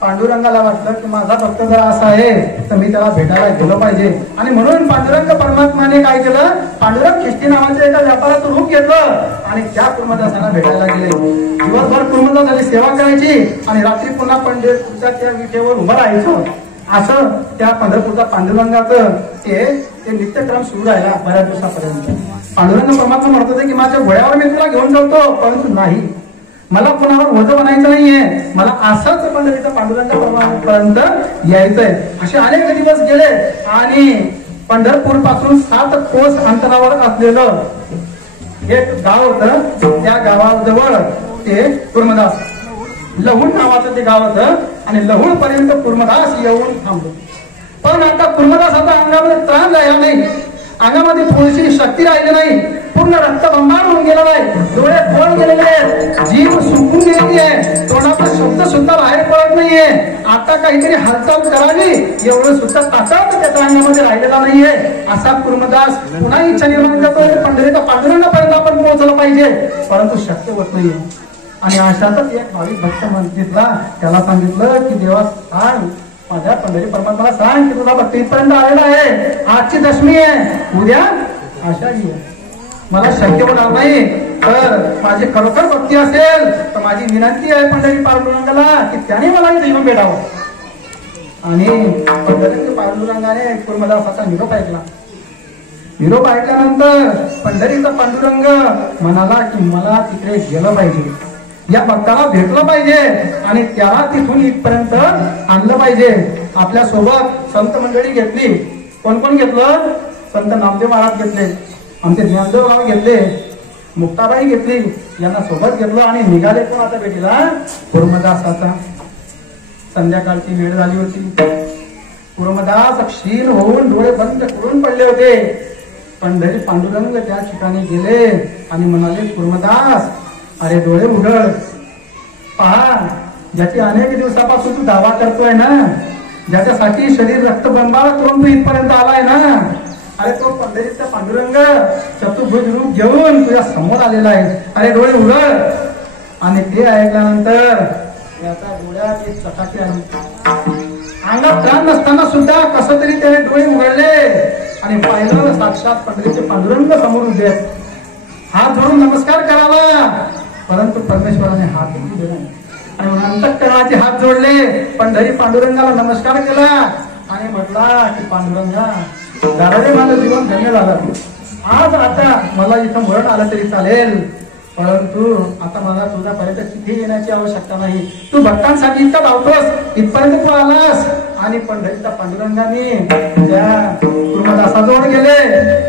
पांडुरंगाला वाटलं की माझा भक्त जर असा आहे तर मी त्याला भेटायला गेलो पाहिजे. आणि म्हणून पांडुरंग परमात्माने काय केलं, पांडुरंग खिस्ती नावाच्या एका व्यापाराचं रूप घेतलं आणि त्या कुर्मदासाला भेटायला गेले. दिवसभर कुर्मदासाची सेवा करायची आणि रात्री पुन्हा पंढरपूरच्या त्या विटेवर उभं राहायचं. असं त्या पंढरपूरच्या पांडुरंगाचं ते नित्यक्रम सुरू राहिला बऱ्याच दिवसापर्यंत. पांडुरंग परमात्मा म्हणत होते की माझ्या घोड्यावर मी तुला घेऊन जातो, परंतु नाही, मला कोणावर वज बनायचं नाहीये, मला असंच पंढरीच्या पांडुरंगापर्यंत यायचंय. असे अनेक दिवस गेले आणि पंढरपूर पासून 7 कोस अंतरावर असलेलं एक गाव होतं. त्या गावाजवळ ते कुर्मदास, लहुण नावाचं ते गाव होतं आणि लहुण पर्यंत कुर्मदास येऊन थांबलो. पण आता कुर्मदासाचा अंगामध्ये त्राण राहिला नाही, अंगामध्ये थोडीशी शक्ती राहिली नाही, पूर्ण रक्तभंबार होऊन गेलेला आहे, डोळे खोल गेलेले आहेत, जीभ सुकून गेलेली आहे, तोंडाचा शब्द सुद्धा बाहेर पडत नाहीये. आता काहीतरी हालचाल करावी एवढं सुद्धा ताकद त्याच्या अंगामध्ये राहिलेला नाहीये. असा कुर्मदास पुन्हा इच्छा निर्माण करतो पंढरीच्या पांडुरंगापर्यंत आपण पोहोचलं पाहिजे, परंतु शक्य होत नाहीये. आणि अशातच एक भाविक भक्त मंदिरला त्याला सांगितलं की देवा सांग, माझ्या पंढरी परमात्माला सांग की तुझा भक्त इथपर्यंत आलेला आहे, आजची दशमी आहे, उद्या आषाढी आहे, मला शक्य होणार नाही. तर माझी खरोखर भक्ती असेल तर माझी विनंती आहे पंढरी पांडुरंगाला की त्याने मला येऊन भेटावं. आणि पंढरी पांडुरंगाने कुर्मदासाचा निरोप ऐकला. निरोप ऐकल्यानंतर पंढरीचा पांडुरंग म्हणाला की मला तिकडे गेलं पाहिजे, या भक्ताला भेटलं पाहिजे आणि त्याला तिथून इथपर्यंत आणलं पाहिजे. आपल्या सोबत संत मंडळी घेतली. कोण कोण घेतलं? संत नामदेव महाराज घेतले, आमचे ज्ञानदेवराव घेतले, मुक्ताबाई घेतली, यांना सोबत घेतलं आणि निघाले पण आता भेटीला कुर्मदासाचा. संध्याकाळची वेळ झाली होती. कुर्मदास क्षीण होऊन डोळे बंद करून पडले होते. पंढरी पांडुरंग त्या ठिकाणी गेले आणि म्हणाले, कुर्मदास अरे डोळे उघड, पहा ज्याची अनेक दिवसापासून तू दावा करतोय ना, ज्याच्यासाठी शरीर रक्तबंबाळ करून तू इथपर्यंत आलाय ना, अरे तो पंढरीचा पांडुरंग चतुर्भुज रूप घेऊन तुझ्या समोर आलेला आहे, अरे डोळे उघड. आणि ते ऐकल्यानंतर त्याच्या डोळ्यात एक चटाकी आली. अंगात प्राण नसताना सुद्धा कसं तरी त्याने डोळे उघडले आणि पाहिलं साक्षात पंढरीचे पांडुरंग समोर उभे आहेत. हात जोडून नमस्कार करावा, परंतु परमेश्वराने हात दिला आणि अंतःकरणाचे हात जोडले, पंढरी पांडुरंगाला नमस्कार केला आणि म्हटला की पांडुरंगा दादा माझं जीवन धन्य झालं. आज आता मला इथं मरण आलं तरी चालेल, परंतु आता मला तुझ्यापर्यंत तिथे येण्याची आवश्यकता नाही. तू भक्तांसाठी इतका धावतोस, इथपर्यंत तू आलास. आणि पंढरीच्या पांडुरंगाने त्या कुर्मदासाजवळ गेले,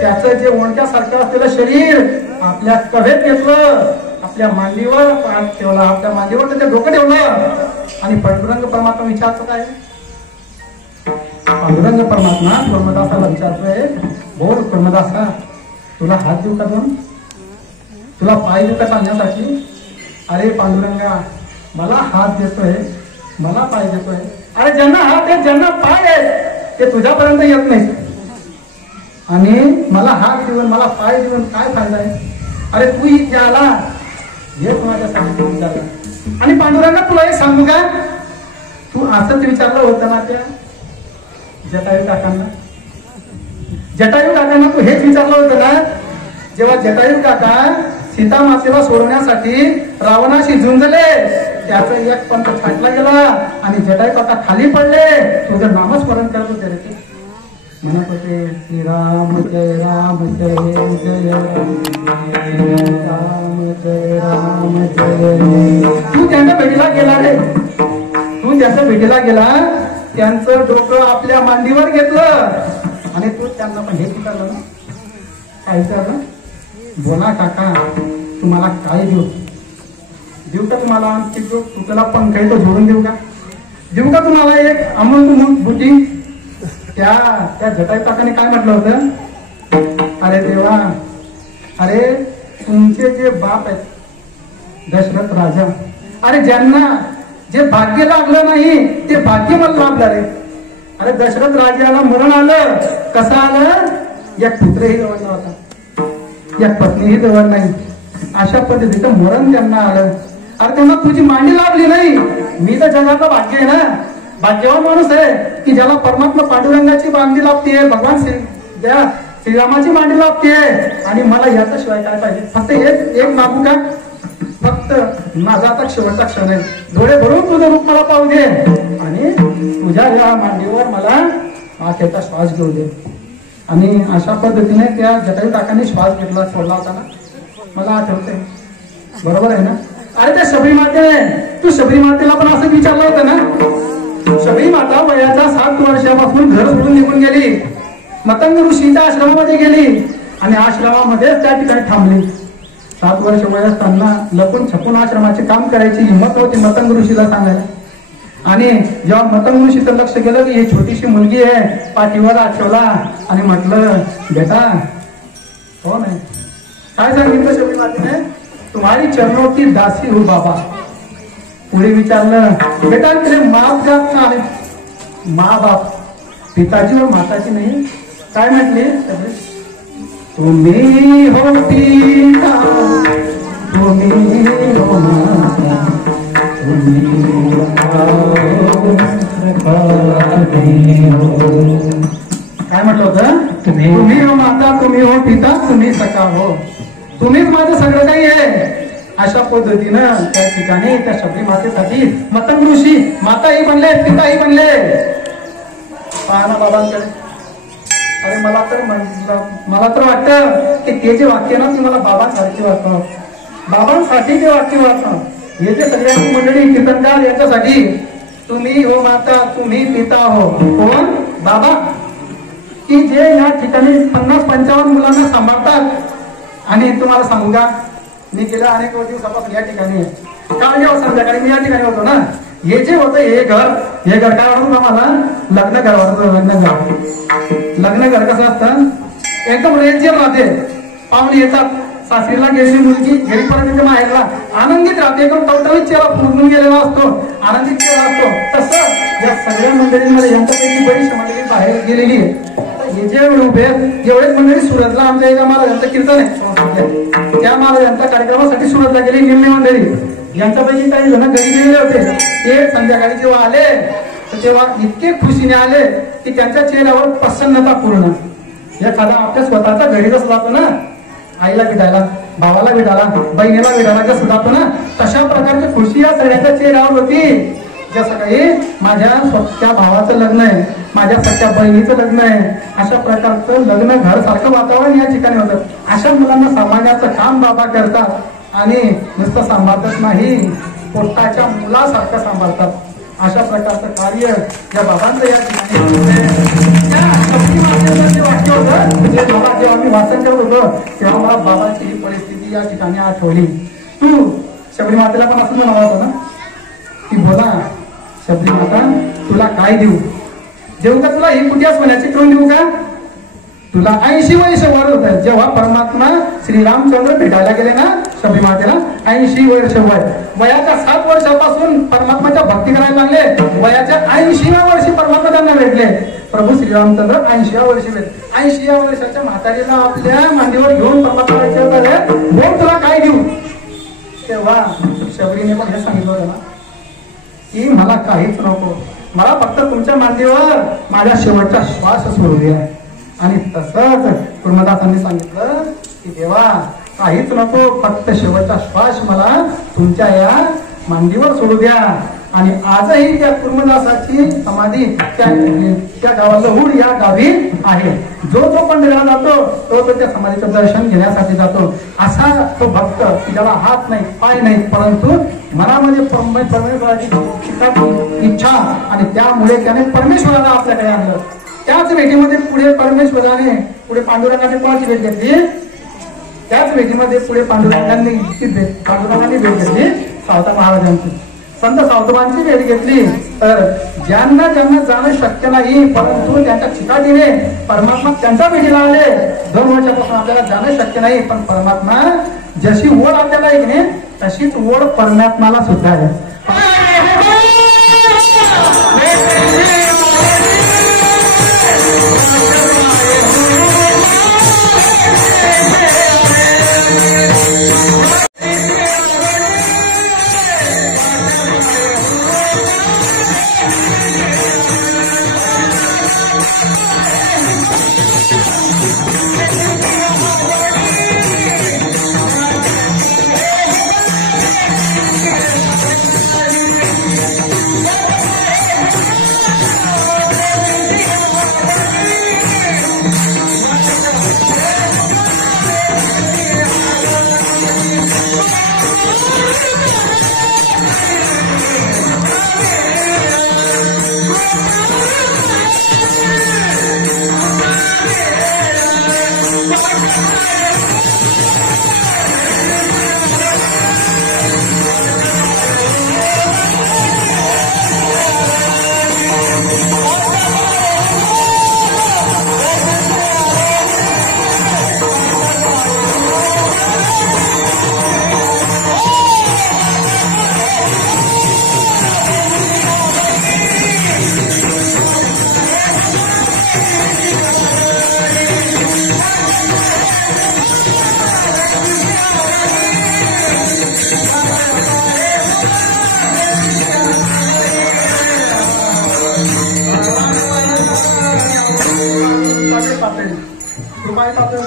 त्याचं जे ओंडक्यासारखं असलेलं शरीर आपल्या कवेत घेतलं, आपल्या मांडीवर पाठ ठेवला, आपल्या मांडीवर त्याचं डोकं ठेवलं आणि पांडुरंग परमात्मा विचारतो काय? पांडुरंग परमात्मा कुर्मदासाला विचारतोय, बोल कुर्मदासा, तुला हात देऊ का दोन? तुला पाय देऊ का चालण्यासाठी? अरे पांडुरंगा, मला हात देतोय, मला पाय देतोय. अरे ज्यांना हात आहेत, ज्यांना पाय आहेत, ते तुझ्यापर्यंत येत नाही. आणि मला हात देऊन, मला पाय देऊन काय फायदा आहे? अरे तू इथे आला, हे माझ्यासाठी विचारलं. आणि पांडुरंगा तुला एक सांगू का, तू असंच विचारलं होतं ना त्या जटायू काकांना? जटायू काकांना तू हेच विचारलं होतं ना, जेव्हा जटायू काका सीता मातेला सोडवण्यासाठी रावणाशी झुंजले, त्याचा एक पंथ छाटला गेला आणि जटायू काका खाली पडले. तुझं नामस्मरण करत होते रे, म्हणत होते श्रीराम जय राम जय जय राम जय राम जय. तू त्यांच्या भेटीला गेला रे, तू त्यांच्या भेटीला गेला, त्यांचं डोकं आपल्या मांडीवर घेतलं आणि तू त्यांना पण हेच विचारलं ना, काय विचारलं? बोला काका, तुम्हाला काय देऊ? देऊ का तुम्हाला आमची जो तुला पंख आहे तो जोडून देऊ का? देऊ का तुम्हाला एक अमूल बुटी, त्या जटायू काकाने काय म्हटलं होतं, अरे देवा, अरे तुमचे जे बाप आहेत दशरथ राजा, अरे ज्यांना जे भाग्य लागलं नाही ते भाग्य मला लाभलं रे. अरे दशरथ राजाला मरण आलं, कसं आलं, एक पुत्रही जवळ नव्हता, एक पत्नीही जवळ नाही, अशा पद्धतीचं मरण त्यांना आलं. अरे त्यांना तुझी मांडी लाभली नाही. मी तर जगातलं भाग्य आहे ना, भाग्यवान माणूस आहे की ज्याला परमात्मा पांडुरंगाची मांडी लाभते, भगवान श्रीरामाची मांडी लाभते. आणि मला याच्याशिवाय काय पाहिजे, फक्त एक मागू का, फक्त माझा आता शेवटचा क्षण आहे, डोळे भरून तुझं रूप मला पाहू दे आणि तुझ्या या मांडीवर मला आखेचा श्वास घेऊ दे. आणि अशा पद्धतीने त्या जटायू काकांनी श्वास घेतला, सोडला होता ना, मला आठवतंय, बरोबर आहे ना. अरे त्या शबरी मातेने, तू शबरी मातेला पण असं विचारलं होतं ना. शबरी माता वयाच्या 7 वर्षापासून घर सोडून निघून गेली, मतंग ऋषीच्या आश्रमामध्ये गेली आणि आश्रमामध्ये त्या ठिकाणी थांबली. 7 वर्ष वयात त्यांना लपून छपून आश्रमाचे काम करायची हिंमत होती मतंग ऋषीला सांगायला. आणि जेव्हा मतंग ऋषीचं लक्ष गेलं की ही छोटीशी मुलगी आहे, पाठीवर हात ठेवला आणि म्हटलं, बेटा हो नाही, काय सांगितलं शबरी मातेने, तुम्हारी चरणों की दासी हो बाबा. पुढे विचारलं, बेटा तुझे माप जात का आहे, माँ बाप, पिताजी और माताजी नाही. काय म्हटली, तुम्ही हो पिता, तुम्ही हो माता, काय म्हटलं होतं, तुम्ही हो माता, तुम्ही हो पिता, तुम्ही सखा हो, तुम्हीच माझं सगळं काही आहे. अशा पद्धतीनं त्या ठिकाणी त्या शबरी मातेसाठी मतंग ऋषी माताही बनले, पिताही बनले. पाहना बाबांकडे. अरे मला तर वाटतं की ते जे वाक्य ना ते मला बाबांसारखे वाटतं, बाबांसाठी ते वाक्य वाटतं. हे जे सगळ्यांची मंडळी कीर्तनकार याच्यासाठी, तुम्ही हो माता, तुम्ही पिता हो, कोण, बाबा, की जे या ठिकाणी 50-55 मुलांना सांभाळतात. आणि तुम्हाला सांगू का, मी गेल्या अनेक दिवसापासून या ठिकाणी, काल जेव्हा संध्याकाळी मी या ठिकाणी होतो ना, हे जे होतं हे घर काय वाटतं का मला, लग्न घर वाटतं. लग्न घर कसं असतं, एकदम रेंजर राहते. पाहुणे येतात, सासरीला गेलेली मुलगी घरी परत माहेरला आनंदित राहते, एकदम टवटवीत चेहरा फुगून गेलेला असतो, आनंदित चेहरा असतो. तसं या सगळ्या मंडळींमध्ये यांच्यापैकी बरीच मंडळी बाहेर गेलेली आहे. हे जे उभे जेवढेच मंडळी सुरतला आमच्या एका महाराजांचं कीर्तन आहे, त्या महाराजांच्या कार्यक्रमासाठी सुरतला गेली निम्मी मंडळी. यांच्यापैकी काही जण घरी गेलेले होते. ते संध्याकाळी जेव्हा आले तर तेव्हा इतके खुशीने आले की त्यांच्या चेहऱ्यावर प्रसन्नता पूर्ण. एखादा आपल्या स्वतःच्या घरी जसं जातो ना, आईला भेटायला, भावाला भेटायला, बहिणीला भेटायला जसं जातो ना, तशा प्रकारची खुशी या सगळ्यांच्या चेहऱ्यावर होती. जसं काही माझ्या सख्या भावाचं लग्न आहे, माझ्या सख्या बहिणीचं लग्न आहे, अशा प्रकारचं लग्न घर सारखं वातावरण या ठिकाणी होतं. अशा मुलांना सांभाळण्याचं काम बाबा करतात. आणि नुसतं सांभाळतच नाही, पोटाच्या मुलासारखं सांभाळतात. अशा प्रकारचं कार्य या बाबांचं या ठिकाणी वाक्य होतं. जे मला जेव्हा मी वाचन करत होतो तेव्हा मला बाबांची ही परिस्थिती या ठिकाणी आठवली. तू शबरी मातेला पण असं म्हणाला होता ना की बोला शबरी माता, तुला काय देऊ का, तुला ही कुठे सोन्याची करून देऊ का. तुला 80 वर्ष वर होत. जेव्हा परमात्मा श्रीरामचंद्र भेटायला गेले ना शबरी मातेला, 80 वर्ष वयाच्या 7 वर्षापासून परमात्माच्या भक्ती करायला लागले. वयाच्या 80व्या वर्षी परमात्मा त्यांना भेटले. प्रभू श्रीरामचंद्र 80व्या वर्षी भेटले. 80व्या वर्षाच्या म्हातारीला आपल्या मांडीवर घेऊन परमात्मा विचारतात, बोल तुला काय देऊ. तेव्हा शबरीने पण हे सांगितलं होतं ना की मला काहीच नको, मला फक्त तुमच्या मांडीवर माझ्या शेवटचा श्वास सोडू द्या. आणि तसंच कुर्मदासांनी सांगितलं की देवा काहीच नको, फक्त शेवटचा श्वास मला तुमच्या या मांडीवर सोडू द्या. आणि आजही त्या कुर्मदासाची समाधी त्या गावाला हुड या गावी आहे. जो पंढरीला जातो तो त्या समाधीचं दर्शन घेण्यासाठी जातो. असा तो भक्त की ज्याला हात नाही, पाय नाही, परंतु मनामध्ये परमेश्वराची इच्छा आणि त्यामुळे त्याने परमेश्वराला आपल्याकडे आणलं. त्याच भेटीमध्ये पुढे परमेश्वराने, पुढे पांडुरंगाने कोणाची भेट घेतली, त्याच भेटीमध्ये पुढे पांडुरंगाने भेट घेतली सावता महाराजांची. संत सावधवांची भेट घेतली तर ज्यांना ज्यांना जाणं शक्य नाही, परंतु त्यांच्या चिकाटीने परमात्मा त्यांच्या भेटीला आले. 2 वर्षापासून आपल्याला जाणं शक्य नाही, पण परमात्मा जशी ओढ आपल्याला आहे की नाही तशीच ओढ परमात्माला सुद्धा आहे.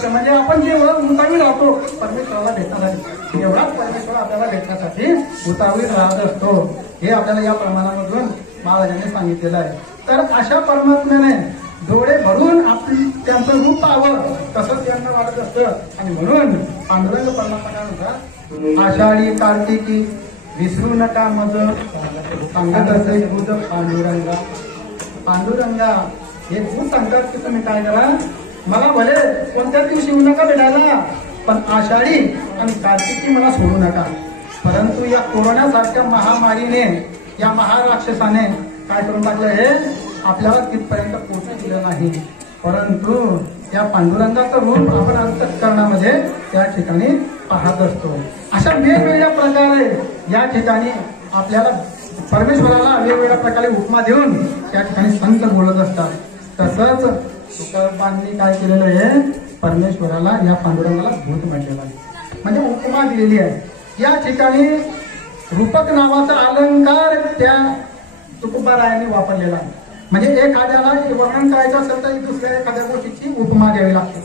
म्हणजे आपण जे उतावीर राहतो परमेश्वराला भेटण्यासाठी, एवढाच परमेश्वर आपल्याला भेटण्यासाठी उतावीर राहत असतो. हे आपल्याला या प्रमाणामधून महाराजांनी सांगितलेलं आहे. तर अशा परमात्म्याने डोळे भरून आपली त्यांचं रूप पाहावं तसंच त्यांना वाटत असतं. आणि म्हणून पांडुरंग परमात्मा आषाढी कार्तिकी विसरू नका मज सांगत असे बुध पांडुरंगा. पांडुरंगा हे खूप सांगतात की तुम्ही काय करा, मला भले कोणत्या दिवशी येऊ नका भेटायला, पण आषाढी आणि कार्तिकी मला सोडू नका. परंतु या कोरोनासारख्या महामारीने, या महाराक्षसाने काय करून टाकलं, हे आपल्याला तिथपर्यंत पोहोचू दिलं नाही. परंतु या पांडुरंगाचं रूप आपण अंतःकरणामध्ये त्या ठिकाणी पाहत असतो. अशा वेगवेगळ्या प्रकारे या ठिकाणी आपल्याला परमेश्वराला वेगवेगळ्या प्रकारे उपमा देऊन त्या ठिकाणी संत बोलत असतात. तसंच तुकारामांनी काय केलेलं आहे, परमेश्वराला या पांडुरंगाला भूत म्हटलेलं आहे, म्हणजे उपमा दिलेली आहे. या ठिकाणी रूपक नावाचा अलंकार त्या तुकोबारायांनी वापरलेला आहे. म्हणजे एखाद्याला वर्णन करायचं असेल तर दुसऱ्या एखाद्या गोष्टीची उपमा द्यावी लागते,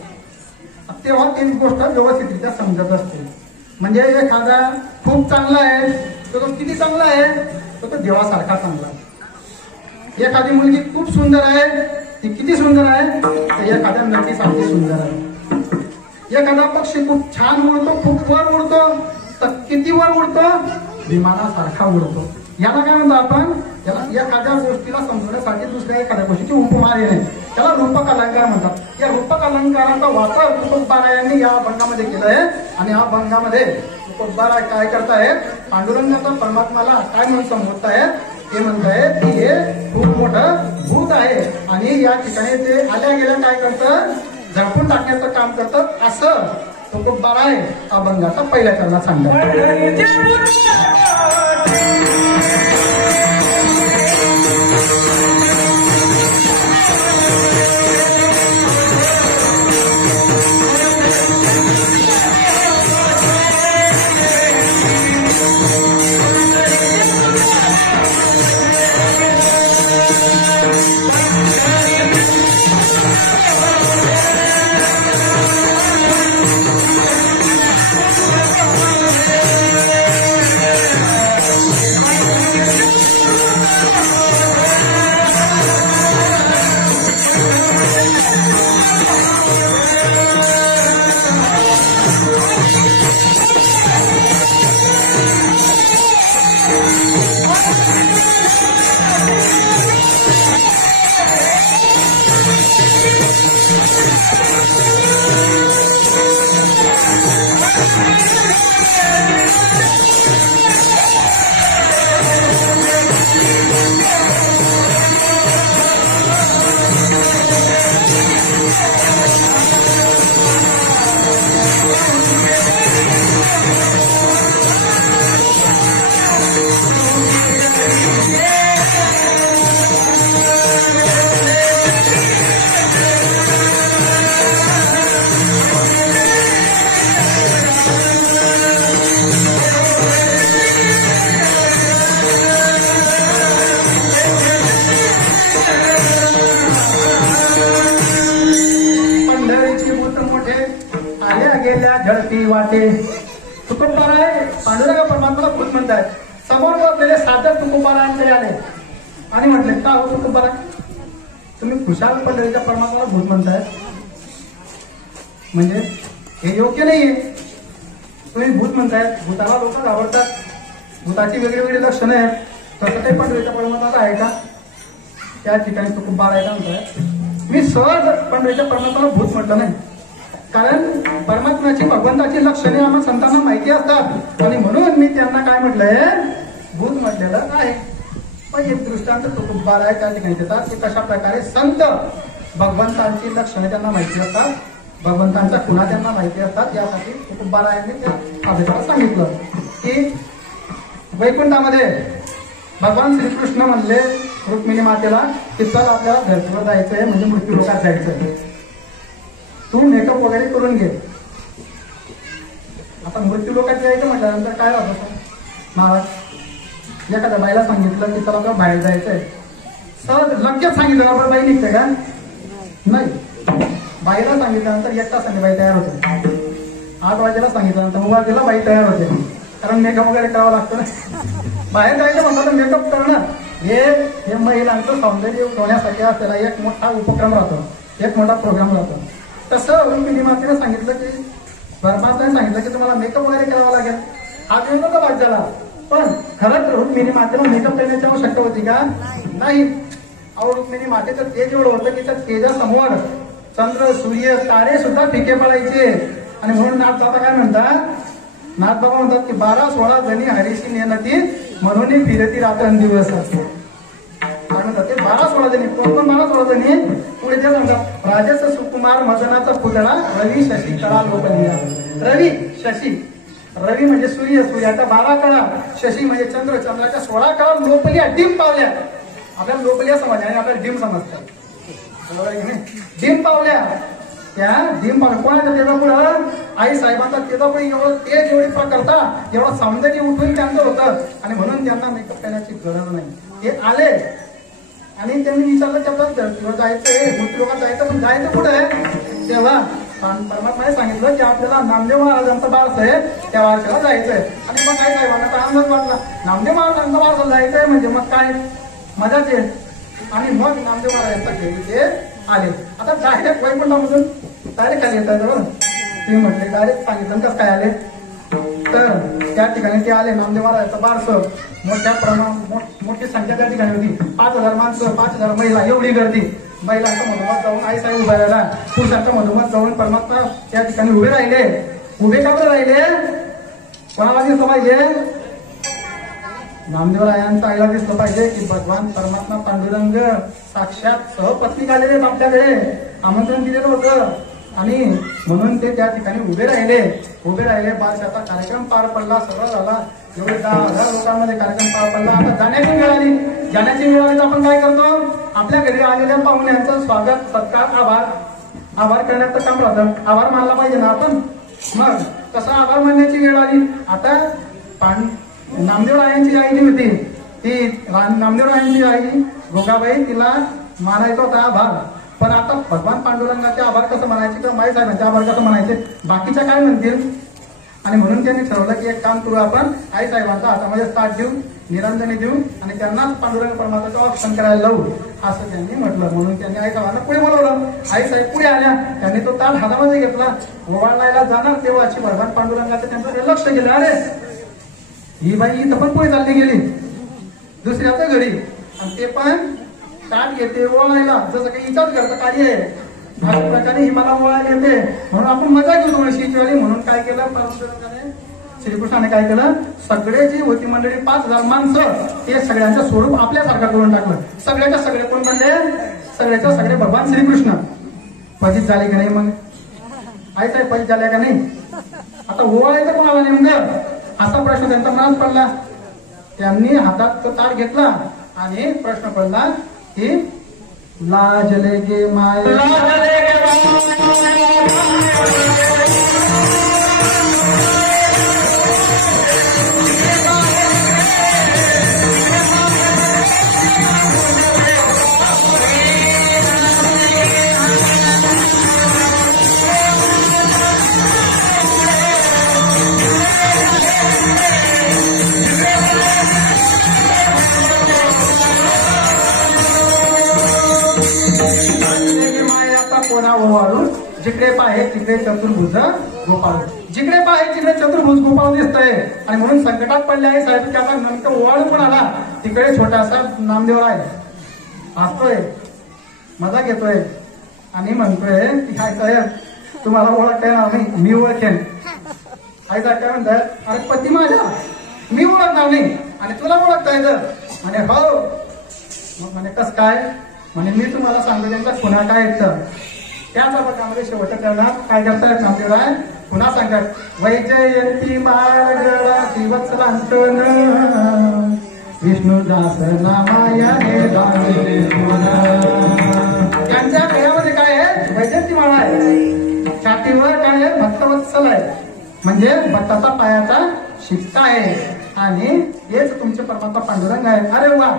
तेव्हा ती गोष्ट व्यवस्थितरित्या समजत असते. म्हणजे एखादा खूप चांगला आहे तर तो किती चांगला आहे, तर तो देवासारखा चांगला आहे. एखादी मुलगी खूप सुंदर आहे, ती किती सुंदर आहे, तर एखाद्या नदीसारखी सुंदर आहे. एखादा पक्षी खूप छान उडतो, खूप वर उडतो, तर किती वर उडतो, विमानासारखा उडतो. याला काय म्हणतो आपण, याला एखाद्या गोष्टीला समजवण्यासाठी दुसऱ्या एखाद्या गोष्टीची उपमा देणे, त्याला रूपक अलंकार म्हणतात. या रूपक अलंकाराचा वापर तुकोबारायांनी या अभंगामध्ये केला आहे. आणि या अभंगामध्ये तुकोबाराय काय करतायत, पांडुरंगाचा परमात्माला काय म्हणून संबोधतायत, ते म्हणतायत की हे खूप मोठं भूत आहे आणि या ठिकाणी ते आल्या गेल्या काय करतं, झडपून टाकण्याचं काम करतं, असं तुकोबाराय अभंगाचा पहिल्या चरणात सांगतात. जळती वाटे. तुकोबाराय पांडुरंग परमात्माला भूत म्हणतात. समोर बसलेले साधक तुकोबारायांकडे आले आणि म्हटले, का हो तुकोबाराय, तुम्ही खुशाल पंढरीच्या परमात्माला भूत म्हणताय, म्हणजे हे योग्य नाहीये. तुम्ही भूत म्हणताय, भूताला लोक घाबरतात, भूताची वेगळी वेगळी लक्षणं आहेत, तसं काही पंढरीच्या परमात्माला आहे का? त्या ठिकाणी तुकोबाराय म्हणताय, मी सहज पंढरीच्या परमात्माला भूत म्हटलं नाही, कारण परमात्म्याची भगवंताची लक्षणे आम्हाला संतांना माहिती असतात आणि म्हणून मी त्यांना काय म्हटलंय, भूत म्हटलेलं आहे. पण एक दृष्टांत तुकोबाराय त्या ठिकाणी देतात की कशा प्रकारे संत भगवंतांची लक्षणे त्यांना माहिती असतात, भगवंतांच्या खुणा त्यांना माहिती असतात. यासाठी तुकोबारायांनी त्या साधकाला सांगितलं की वैकुंठामध्ये भगवान श्रीकृष्ण म्हणले रुक्मिणी मातेला की चल आपल्याला धर्तीवर जायचंय, म्हणजे मृत्यू लोकात जायचंय, तू मेकअप वगैरे करून घे. आता मृत्यू लोकात जायचं म्हटल्यानंतर काय होतं महाराज, एखाद्या बाईला सांगितलं की चला आपल्याला बाहेर जायचंय, सहज लगेच सांगितलं आपण बाई निघते का? नाही. बाईला सांगितल्यानंतर 1 तासाने बाई तयार होते, 8 वाजेला सांगितल्यानंतर 9 वाजेला बाई तयार होते, कारण मेकअप वगैरे करावं लागतं ना. बाहेर जायचं म्हणतात तर मेकअप करणं हे महिलांचं सौंदर्य उठवण्यासाठी असलेला एक मोठा उपक्रम राहतो, एक मोठा प्रोग्राम राहतो. तसं रुक्मिणी मातेने सांगितलं की परमात्म्याने सांगितलं की तुम्हाला मेकअप वगैरे करावा लागेल. हा वेगळा भाग झाला, पण खरंच रुक्मिणी मातेला मेकअप करण्याची आवश्यकता होती का? नाही. अहो रुक्मिणी मातेचं तेज एवढं होतं की त्या तेजासमोर चंद्र सूर्य तारे सुद्धा फिके पडायचे. आणि म्हणून नाथबाबा काय म्हणतात, नाथबाबा म्हणतात की 12-16 जणी हरीशी नेनती म्हणून फिरती रात्र दिवस असतो. काय म्हणतात ते 12-16 जणी, कोण 12-16 जणी? पुढे ते सांगतात, राजस सुकुमार मदनाचा पुतळा रवी शशी कळा लोकलिया. रवी शशी, रवी म्हणजे सूर्य, सूर्याच्या 12 कळा, शशी म्हणजे चंद्र, चंद्राच्या 16 कळा लोपलिया, डिम पावल्या. आपल्याला लोपलिया समजल्या आणि आपल्याला डिम समजतात, बरोबर आहे की नाही? डिम पावल्या, त्या डिम पावल्या कोणाच्या तेजापुढं? आई साहेबांचा तेजापुढे एवढं तेज, एवढी प्रकारता, एवढं सौंदर्य उठून त्यांचं होतं आणि म्हणून त्यांना मेकअप करण्याची गरज नाही. ते आले आणि त्यांनी विचारलं की आपल्याला धर्तीवर जायचंय, मृत्यू लोकात जायचं, पण जायचं कुठं आहे? तेव्हा परमात्माने सांगितलं की आपल्याला नामदेव महाराजांचा बारस आहे, त्या बारशाला जायचंय. आणि मग काय साहेबांना अंदाज वाटला, नामदेव महाराजांचा बारसाला जायचंय म्हणजे मग काय मजाच आहे. आणि मग नामदेव महाराजांच्या घरी ते आले. आता डायरेक्ट वैकुंठामधून डायरेक्ट खाली येतात बरोबर. तुम्ही म्हटले डायरेक्ट सांगितलं कसं काय आले, तर त्या ठिकाणी ते आले. नामदेव महाराजांचं बारस मोठ्या प्रमाणात, मोठी संख्या त्या ठिकाणी होती. 5000 माणसं, 5000 महिला, एवढी गर्दी. महिलांच्या मधोमध जाऊन आई साहेब उभा राहिला, पुरुषांच्या मधोमध जाऊन परमात्मा त्या ठिकाणी उभे राहिले. उभे का बरं राहिले? कोणाला दिसलं पाहिजे? नामदेवरायांच्या आईला दिसलं पाहिजे की भगवान परमात्मा पांडुरंग साक्षात सहपत्नी आलेले आपल्याकडे, आमंत्रण दिलेलं होतं. आणि म्हणून ते त्या ठिकाणी उभे राहिले. बारशाचा कार्यक्रम पार पडला, सगळं झाला. एवढे 10,000 लोकांमध्ये कार्यक्रम पार पडला. आता जाण्याची वेळ आली. जाण्याची वेळ आली तर आपण काय करतो? आपल्या घरी आलेल्या पाहुण्यांचं स्वागत, सत्कार, आभार करण्याचं काम राहतं. आभार मानला पाहिजे ना आपण. मग तसा आभार मानण्याची वेळ आली. आता नामदेवरायांची आई जी होती, ती नामदेवरायांची आई गोगाबाई, तिला मानायचा होता आभार. पण आता भगवान पांडुरंगाचे आभार कसं म्हणायचे किंवा माई साहेबांचे आभार कसं म्हणायचे, बाकीच्या काय म्हणतील. आणि म्हणून त्यांनी ठरवलं की एक काम करू आपण, आई साहेबांच्या हातामध्ये ताट देऊ, निरंजनी देऊ आणि त्यांनाच पांडुरंग परमात्म्याचं ऑप्शन करायला लावू, असं त्यांनी म्हटलं. म्हणून त्यांनी आई साहेबांना पुढे बोलवलं. आई साहेब पुढे आल्या. त्यांनी तो ताट हातामध्ये घेतला. ओवाळायला जाणार तेव्हाची भगवान पांडुरंगाचं त्यांचं लक्ष गेलं. अरे ही बाई इथं पण पुढे चालली गेली दुसऱ्याच्या घरी, आणि ते पण ताट येते ओवाळायला, जसं काही इचाच करतं कार्य आहे. अशा प्रकारे ही मला ओवाळायला येते, म्हणून आपण मजा घेऊ थोडीशी वेळी. म्हणून काय केलं परमेश्वराने, श्रीकृष्णाने काय केलं, सगळे जी होती मंडळी 5000 माणसं, ते सगळ्यांचं स्वरूप आपल्यासारखं करून टाकलं. सगळ्याच्या सगळे कोण बनले? सगळ्याच्या सगळे भगवान श्रीकृष्ण. पजित झाले का नाही? मग आई साहेब पजित झाल्या का नाही? आता ओवाळायचं कोणाला नेमकं, असा प्रश्न त्यांचा मनात पडला. त्यांनी हातात तो ताट घेतला आणि प्रश्न पडला की लाजले गे माय, मायाचा कोणा ओवाळून जिकडे पाहे तिकडे चतुर्भुज गोपाळ, जिकडे पाहे तिकडे चतुर्भुज गोपाळ दिसतंय. आणि म्हणून संकटात पडले आहे साहेब की आता नेमकं ओवाळून पण आला, तिकडे छोटासा नामदेव आहे, हसतोय, मजा घेतोय आणि म्हणतोय की काय साहेब तुम्हाला ओळखताय ना, मी ओळखेन. आई साहेब काय म्हणतात, अरे पती माझा मी ओळखणार नाही आणि तुला ओळखता येतं म्हणे. हो. मग म्हणे कस काय म्हणे, मी तुम्हाला सांगतो त्यांचा खुणा काय येतं. त्याच बघामध्ये शेवट करणार काय करतायत नामदेवराय, पुन्हा सांगतात, वैजयंती माळगडा शिवत्सलांतन विष्णुदास नामाया हे त्यांच्या गळ्यामध्ये काय आहे, वैजयंती माळा आहे. छातीवर काय आहे, भक्तवत्सल आहे, म्हणजे भक्ताचा पायाचा शिक्का आहे. आणि हेच तुमचे परमात्मा पांडुरंग आहे. अरे वा,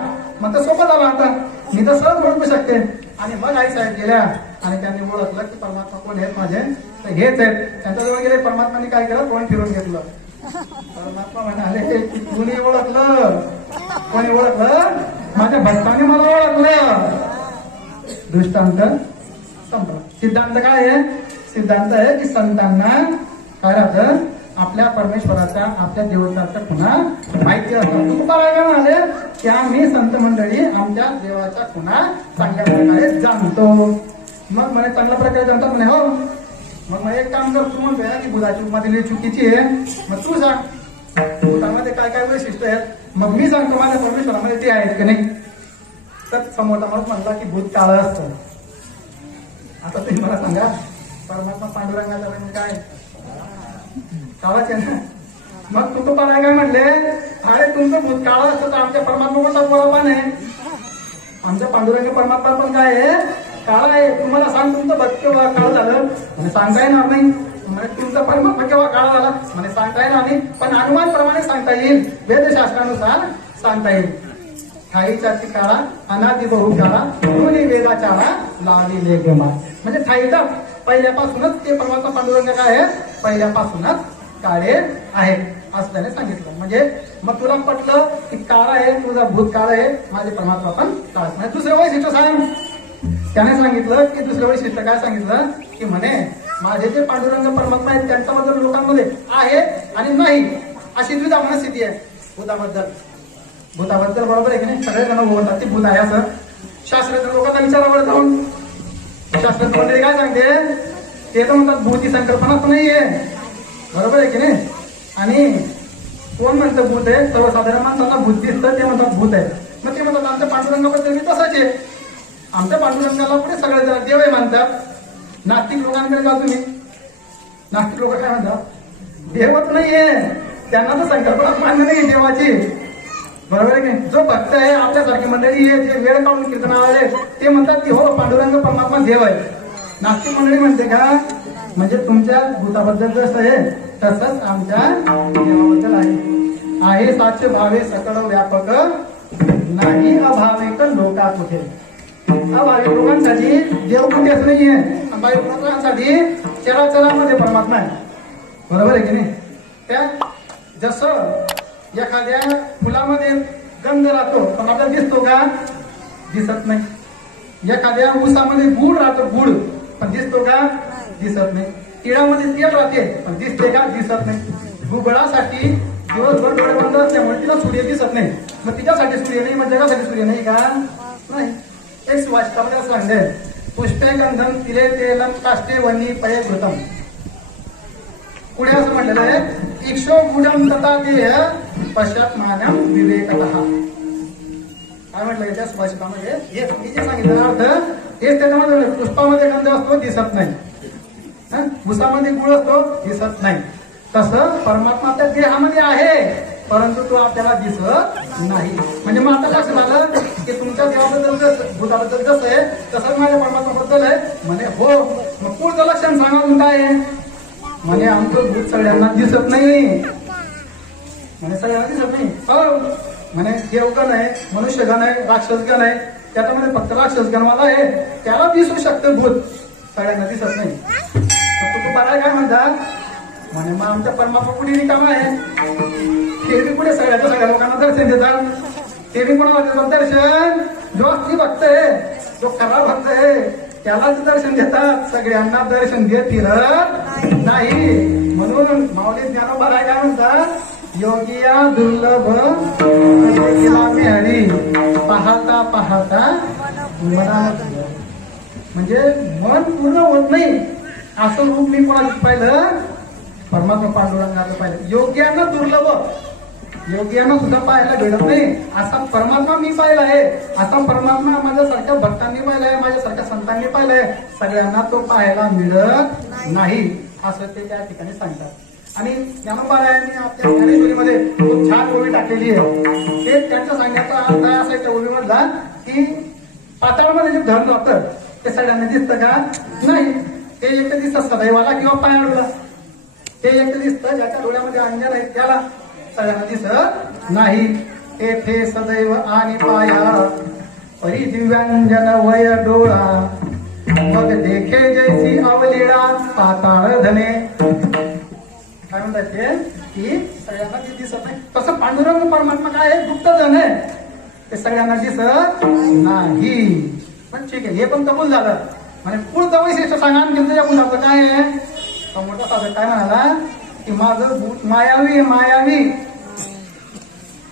मग तर सोपं झालं आता, मी तर सहज ओळखू शकते. आणि मग आई साहेब गेल्या आणि त्यांनी ओळखलं की परमात्मा कोण आहेत माझे, तर हेच आहेत. त्यांच्याजवळ गेले, परमात्माने काय केलं, तोंड फिरून घेतलं. परमात्मा म्हणाले की कुणी ओळखलं, कोणी ओळखलं, माझ्या भक्ताने मला ओळखलं. दृष्टांत संपला. सिद्धांत काय आहे, सिद्धांत आहे की संतांना काय राहतं, आपल्या परमेश्वराचा आपल्या देवताचा खुणा माहिती असतात. तुका काय म्हणाले की आम्ही संत मंडळी आमच्या देवाच्या खुणा चांगल्या प्रकारे जाणतो. मग म्हणे चांगल्या प्रकारे जाणतात म्हणे. हो. मग मला एक काम कर, तू म्हणतोय ना की बुधाची उपमा दिली चुकीची आहे, मग तू सांग भूतामध्ये काय काय वैशिष्ट्य आहेत. मग मी सांगतो माझ्या परमेश्वरामध्ये ते आहेत की नाही. तर समोरचा माणूस म्हणला की भूत काळं असतं. आता तुम्ही मला सांगा, परमात्मा पांडुरंगाचा म्हणजे काय, काळाच आहे ना. मग तू काय काय म्हणले, अरे तुमचं भूत काळं असतं तर आमच्या परमात्मा कोणता बरोबर आहे, आमच्या पांडुरंग परमात्मा पण काय आहे, काळा आहे. तुम्हाला सांग तुमचं भक्त काळ झालं म्हणजे सांगता येणार नाही. म्हणजे तुमचा परमात्मा केव्हा काळा झाला म्हणजे सांगता येणार नाही, पण अनुमान प्रमाणे सांगता येईल, वेदशास्त्रानुसार सांगता येईल. ठाईचा काळा अनादि बहु काळा दोन्ही वेदाचारा लावी लेगमा, म्हणजे ठाईचा पहिल्यापासूनच ते परमात्मा पांडुरंग काय आहे, पहिल्यापासूनच काळे आहेत असं त्याने सांगितलं. म्हणजे मग तुला पटलं की काळा आहे, तुझा भूत काळ आहे, माझे परमात्मा पण काळ. म्हणजे दुसरं वैशिष्ट्य सांग. त्याने सांगितलं की दुसरं वैशिष्ट्य काय सांगितलं की म्हणे माझे जे पांडुरंग परमात्मा आहेत त्यांच्याबद्दल लोकांमध्ये आहे आणि नाही अशी द्विधा मनस्थिती आहे. भूताबद्दल बरोबर आहे की नाही, सगळे जण बोलतात ते भूत आहे असं. शास्त्रज्ञ लोकांना विचारावर जाऊन शास्त्रज्ञ मंडळी काय सांगते, ते तर म्हणतात भूत ही संकल्पनाच नाहीये, बरोबर आहे की नाही. आणि कोण म्हणतं भूत आहे, सर्वसाधारण माणसांना भूत दिसतं ते म्हणतात भूत आहे. मग ते म्हणतात आमच्या पांडुरंगाबद्दल मी तसाच आहे, आमच्या पांडुरंगाला पुढे सगळे जण देव आहे मानतात. नास्तिक लोकांकडे जा तुम्ही, नास्तिक लोक काय म्हणतात, देवच नाहीये, त्यांना तर संकल्पना मान्य नाही देवाची, बरोबर आहे की. जो भक्त आहे आपल्यासारखी मंडळी आहे जे वेळ काढून कीर्तन आले ते म्हणतात की हो पांडुरंग परमात्मा देव आहे. नास्तिक मंडळी म्हणते का, म्हणजे तुमच्या भूताबद्दल जसं आहे तसंच आमच्या देवाबद्दल आहे. साचे भावे सकळ व्यापक नाही अभाविक लोका कुठे. अभाविक लोकांसाठी देव कुठेच नाहीये, अभाविक लोकांसाठी चराचरामध्ये परमात्मा आहे, बरोबर आहे की नाही. त्या जसं एखाद्या फुलामध्ये गंध राहतो पण आपल्याला दिसतो का, दिसत नाही. एखाद्या ऊसामध्ये गुळ राहतो, गुळ पण दिसतो का, दिसत नाही. तिळामध्ये तेल राहते पण दिसते का, दिसत नाही. गुगळासाठी दिवसभर डोळे बंद असल्यामुळे तिला सूर्य दिसत नाही, मग तिच्यासाठी सूर्य नाही, मग जगासाठी सूर्य नाही का, नाही. एक वाचकामध्ये असं सांगते, पुष्पे गंधम तिले तेलम काष्टे वनी पये घृतम. पुढे असं म्हटलेलं आहे, इक्षो गुडम तथा देह पश्चात मानम विवेकतः. काय म्हटलं त्या सुभाषितामध्ये, हे मी जे सांगितलं अर्थ हेच त्याच्यामध्ये. पुष्पामध्ये गंध असतो दिसत नाही, भुसामध्ये गुळ असतो दिसत नाही, तसं परमात्मा त्या देहामध्ये आहे परंतु तो आपल्याला दिसत नाही. म्हणजे मग आता लक्षात आलं की तुमच्या देवाबद्दल जसं भूताबद्दल जसं आहे तसंच माझ्या परमात्माबद्दल आहे. म्हणे हो, मग पुढचं लक्षण सांगा तुमचं काय आहे. म्हणे आमचं भूत सगळ्यांना दिसत नाही, म्हणे सगळ्यांना दिसत नाही. हो म्हणे देवगण आहे, मनुष्यगण आहे, राक्षसगण आहे, त्याच्यामध्ये फक्त राक्षसगणवाला आहे त्याला दिसू शकतं भूत, सगळ्यांना दिसत नाही. तू बघाय काय म्हणतात, म्हणे मग आमच्या परमात्मा कुठे रिकामा आहे, ते बी पुढे सगळ्या लोकांना दर्शन देतात. ते बी कोणाला देतात दर्शन, जो अस्थि भक्त आहे जो खरा भक्त आहे त्यालाच दर्शन देतात, सगळ्यांना दर्शन देत फिरत नाही. म्हणून माऊली ज्ञानोबा काय म्हणतात, योगिया दुर्लभ हरी पाहता पाहता मना, म्हणजे मन पूर्ण होत नाही असं रूप मी कोणाचं पाहिलं, परमात्मा पांडुरंगाचं पाहिलं. योग्यांना दुर्लभ, योग्यांना सुद्धा पाहायला भेटत नाही असा परमात्मा मी पाहिला आहे. असा परमात्मा माझ्यासारख्या भक्तांनी पाहिला आहे, माझ्यासारख्या संतांनी पाहिलाय. सगळ्यांना तो पाहायला मिळत नाही असं ते त्या ठिकाणी सांगतात. आणि ज्ञानोबारायांनी आपल्या ज्ञानेश्वरीमध्ये खूप छान ओवी टाकलेली आहे. ते त्यांच्या सांगण्याचा अर्थ असा त्या ओवीमधला की पाताळमध्ये जे धन जातं ते सगळ्यांना दिसतं का, नाही. ते एकटं दिसतं सदैवाला किंवा पायाळूला, ते एकटं दिसतं ज्याच्या डोळ्यामध्ये अंजन आहे त्याला, सगळ्यांना दिसत नाही. ते सदैव आणि पाया परी दिव्यांजन वय डोळा, मग देखे जैसी अवलीळा पाताळ धने. काय म्हणतात ते की सगळ्यांना ते दिसत नाही. तसं पांडुरंग परमात्मा काय आहे, गुप्त धन आहे, ते सगळ्यांना दिसत नाही. पण ठीक आहे, हे पण कबूल झालं. म्हणजे पुढचं वैशिष्ट्य सांगा आणखी तुझ्या मुलाचं काय आहे. मोठा साधक काय म्हणाला की माझं भूत मायावी आहे, मायावी.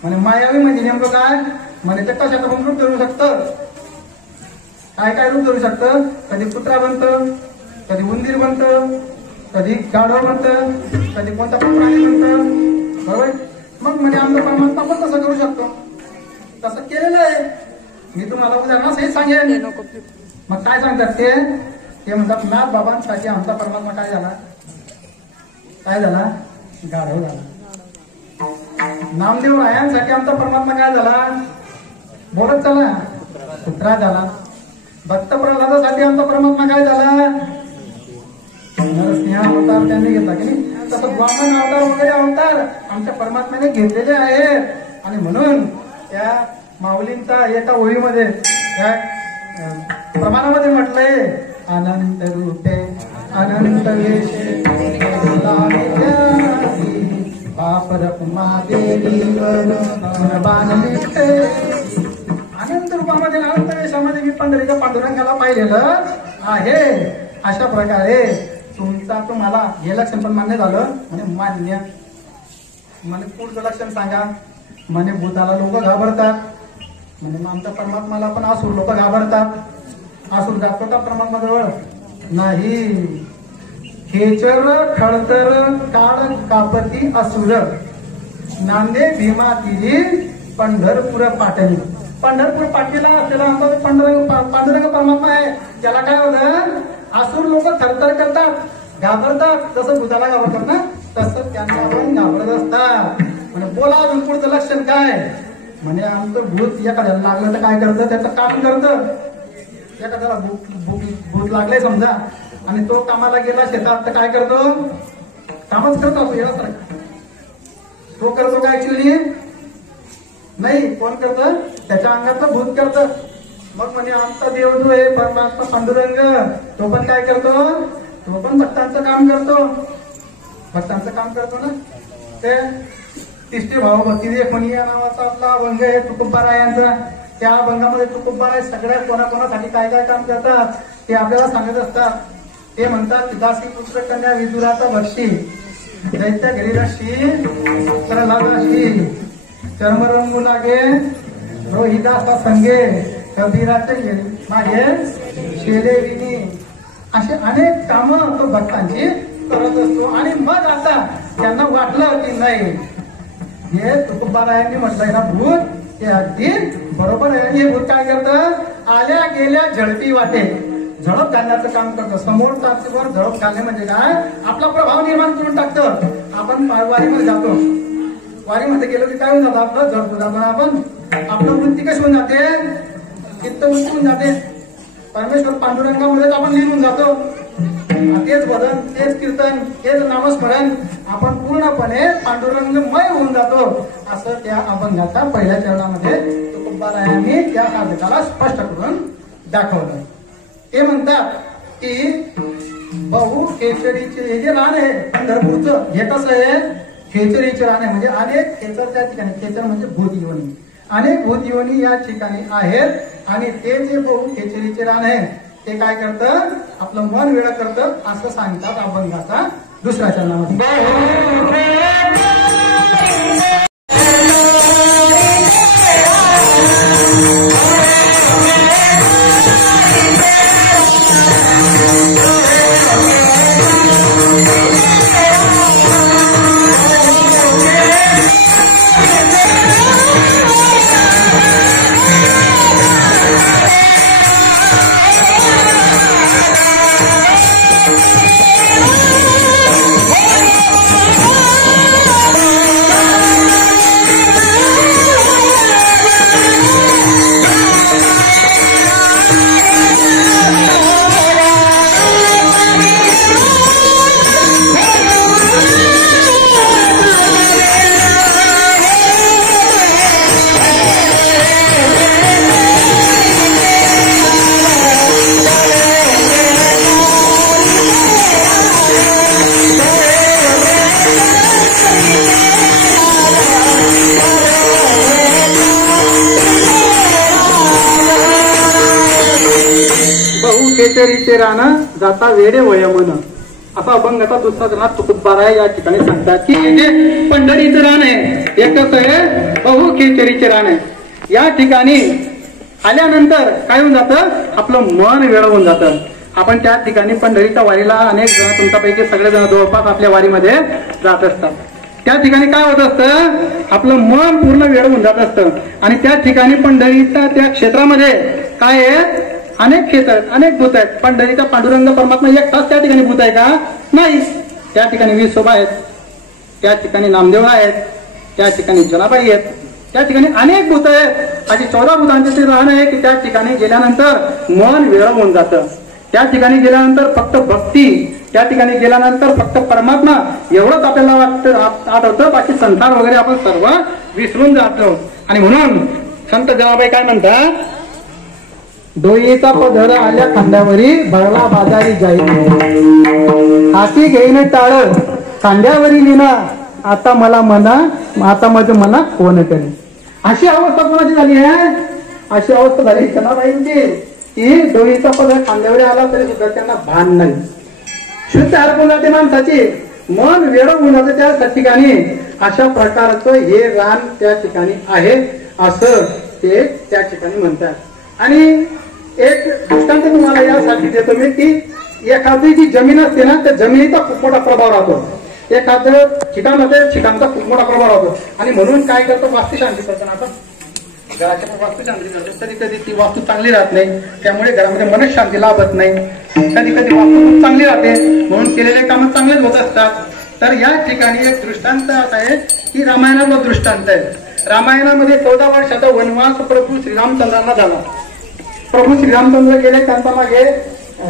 म्हणजे मायावी म्हणजे नेमकं काय, म्हणजे ते कशाचं पण रूप धरू शकतं. काय काय रूप धरू शकतं, कधी कुत्रा बनतं, कधी उंदीर बनतं, कधी गाढव बनतं, कधी कोणता पण प्राणी बनतं, बरोबर. मग म्हणजे आमचा परमात्मा पण तसं करू शकतो, तसं केलेलं आहे. मी तुम्हाला उदाहरण हेच सांगेन. मग काय सांगतात ते म्हणतात नाथ बाबांसाठी आमचा परमात्मा काय झाला, काय झाला, गाढव झाला. नामदेव रायांसाठी आमचा परमात्मा काय झाला, बोलत चला, कुत्रा झाला. भक्त प्रल्हादासाठी आमचा परमात्मा काय झाला, नरसिंह अवतार त्यांनी घेतला की नाही. तसं वामन अवतार वगैरे अवतार आमच्या परमात्म्याने घेतलेले आहेत. आणि म्हणून त्या माऊलींचा एका ओळीमध्ये त्या प्रमाणामध्ये म्हटलंय, अनंत रूपे अनंत वेशे बाप रखुमा देवी अनंत रूपामध्ये अनंत वेशामध्ये मी पंढरीच्या पांडुरंगाला पाहिलेलं आहे. अशा प्रकारे तुमचा तुम्हाला हे लक्षण पण मान्य झालं. म्हणजे मान्य म्हणजे पुढचं लक्षण सांगा. म्हणे भूताला लोक घाबरतात, म्हणजे आमच्या परमात्माला पण असुर लोक घाबरतात. असुर जातो का परमात्मा जवळ, नाही. खेचर खळतर काळ कापती असुर, नांदे भीमा तिरी पंढरपूर पाटली. पंढरपूर पाटीला असलेला आमचा पांडुरंग परमात्मा आहे. त्याला काय होतं, असुर लोक थरथर करतात, घाबरतात. जसं भूताला घाबरतात ना, तसं त्यांना पण घाबरत असतात. म्हणजे बोला अजून पुढचं लक्षण काय, म्हणजे आमचं भूत एखाद्याला लागलं तर काय करतं, त्याचं काम करतं. एखाद्याला भूत लागलंय समजा आणि तो कामाला गेला शेतात तर काय करतो, कामच करतो असं. तो करतो काय ऍक्च्युअली, नाही. कोण करतं, त्याच्या अंगातलं भूत करतं. मग म्हणजे आमचा देव जो आहे परमात्मा पांडुरंग, तो पण काय करतो, तो पण भक्तांचं काम करतो. भक्तांचं काम करतो ना. ते तिष्ठे भाव भक्ती देखोनी या नावाचा आपला अभंग आहे तुकोबारायांचा. त्या अभंगामध्ये तुकोबाराय सगळ्या कोणाकोणासाठी काय काय काम करतात ते आपल्याला सांगत असतात. ते म्हणतात, दासी पुत्र कन्या विदुराचा भक्षी, दैत्य घरी रशी प्रल्हादाशी, चर्मरंगू लागे रोहिदासा संगे, कबीराचे मागे शेले विनी. असे अनेक कामं तो भक्तांची करत असतो. आणि मग आता त्यांना वाटलं की नाही, हे तुकोबारायांनी म्हटलंय ना भूत, हे अगदी बरोबर आहे. हे भूत काय करतं, आल्या गेल्या झडपी वाटे झडप घालण्याचं काम करतं. समोर तारचीवर झडप घालणे म्हणजे काय, आपला प्रभाव निर्माण करून टाकतं. आपण वारीमध्ये जातो, वारीमध्ये गेलो की काय होऊन जातं, आपलं झडप जातो. आपण आपलं वृत्ती कशी होऊन जाते, चित्त वृत्ती होऊन जाते. परमेश्वर पांडुरंगामध्येच आपण लीन जातो. तेच भजन, तेच कीर्तन, तेच नामस्मरण, आपण पूर्णपणे पांडुरंगमय होऊन जातो. असं त्या अभंगाच्या पहिल्या चरणामध्ये तुकोबारायांनी त्या साधकाला स्पष्ट करून दाखवलं. ते म्हणतात की बहु खेचरीचे हे जे रान आहे पंढरपूरचं, हे कसं आहे, खेचरीचे रान आहे. म्हणजे अनेक खेचर त्या ठिकाणी, खेचर म्हणजे भूत योनी, अनेक भूत योनी या ठिकाणी आहेत आणि ते जे बहु खेचरीचे रान आहे ते काय करतं, आपलं मन वेळ करतं असं सांगतात अभंगाचा दुसऱ्या चरणामध्ये. केचरीचे रान जाता वेडे वयमन असा अभंगाचा दुसरा चरणात तुकोबाराय या ठिकाणी सांगतात की जे पंढरीचं रान आहे एकच आहे बहु केचरीचे रान आहे. या ठिकाणी आल्यानंतर काय होऊन जातं, आपलं मन वेळ होऊन जातं. आपण त्या ठिकाणी पंढरीच्या वारीला अनेक जण तुमच्यापैकी सगळेजण जवळपास आपल्या वारीमध्ये जात असतात. त्या ठिकाणी काय होत असतं, आपलं मन पूर्ण वेळ होऊन जात असतं आणि त्या ठिकाणी पंढरीच्या त्या क्षेत्रामध्ये काय आहे, अनेक क्षेत्र आहेत, अनेक भूत आहेत. पंढरीचा पांडुरंग परमात्मा एकटाच त्या ठिकाणी भूत आहे का, नाही. त्या ठिकाणी विसोबा आहेत, त्या ठिकाणी नामदेव आहेत, त्या ठिकाणी जनाबाई आहेत, त्या ठिकाणी अनेक भूत आहेत. अशी 14 भूतांचे ते राहणं आहे की त्या ठिकाणी गेल्यानंतर मन वेळ होऊन जातं. त्या ठिकाणी गेल्यानंतर फक्त भक्ती, त्या ठिकाणी गेल्यानंतर फक्त परमात्मा एवढंच आपल्याला आठवतं, बाकी संसार वगैरे आपण सर्व विसरून जातो. आणि म्हणून संत जनाबाई काय म्हणतात, डोईचा पदर आल्या खांद्यावरी बळला बाजारी जाई, हाती घेईन टाळ खांद्यावरी लिना, आता मला म्हणा, आता माझं मना कोण करी. अशी अवस्था कोणाची झाली आहे, अशी अवस्था झाली जनाबाईंची की डोईचा पदर खांद्यावरी आला तरी सुद्धा त्यांना भान नाही. शुद्ध हरपून जाते माणसाची, मन वेळ होऊन जातं त्या ठिकाणी. अशा प्रकारचं हे रान त्या ठिकाणी आहे असं ते त्या ठिकाणी म्हणतात. आणि एक दृष्टांत तुम्हाला यासाठी देतो मी की एखादी जी जमीन असते ना, त्या जमिनीचा खूप मोठा प्रभाव राहतो. एखादं ठिकाण होते, ठिकाणचा खूप मोठा प्रभाव राहतो. आणि म्हणून काय करतो, वास्तुशांती करतो ना आपण, घराच्या वास्तुशांती करतो. कधी कधी ती वास्तू चांगली राहत नाही, त्यामुळे घरामध्ये मनशांती लाभत नाही. कधी कधी वास्तू खूप चांगली राहते, म्हणून केलेले कामं चांगलेच होत असतात. तर या ठिकाणी एक दृष्टांत असा आहे की रामायणाचा दृष्टांत आहे. रामायणामध्ये 14 वर्षाचा वनवास प्रभू श्रीरामचंद्रांना झाला. प्रभू श्रीरामचंद्र गेले, त्यांचा मागे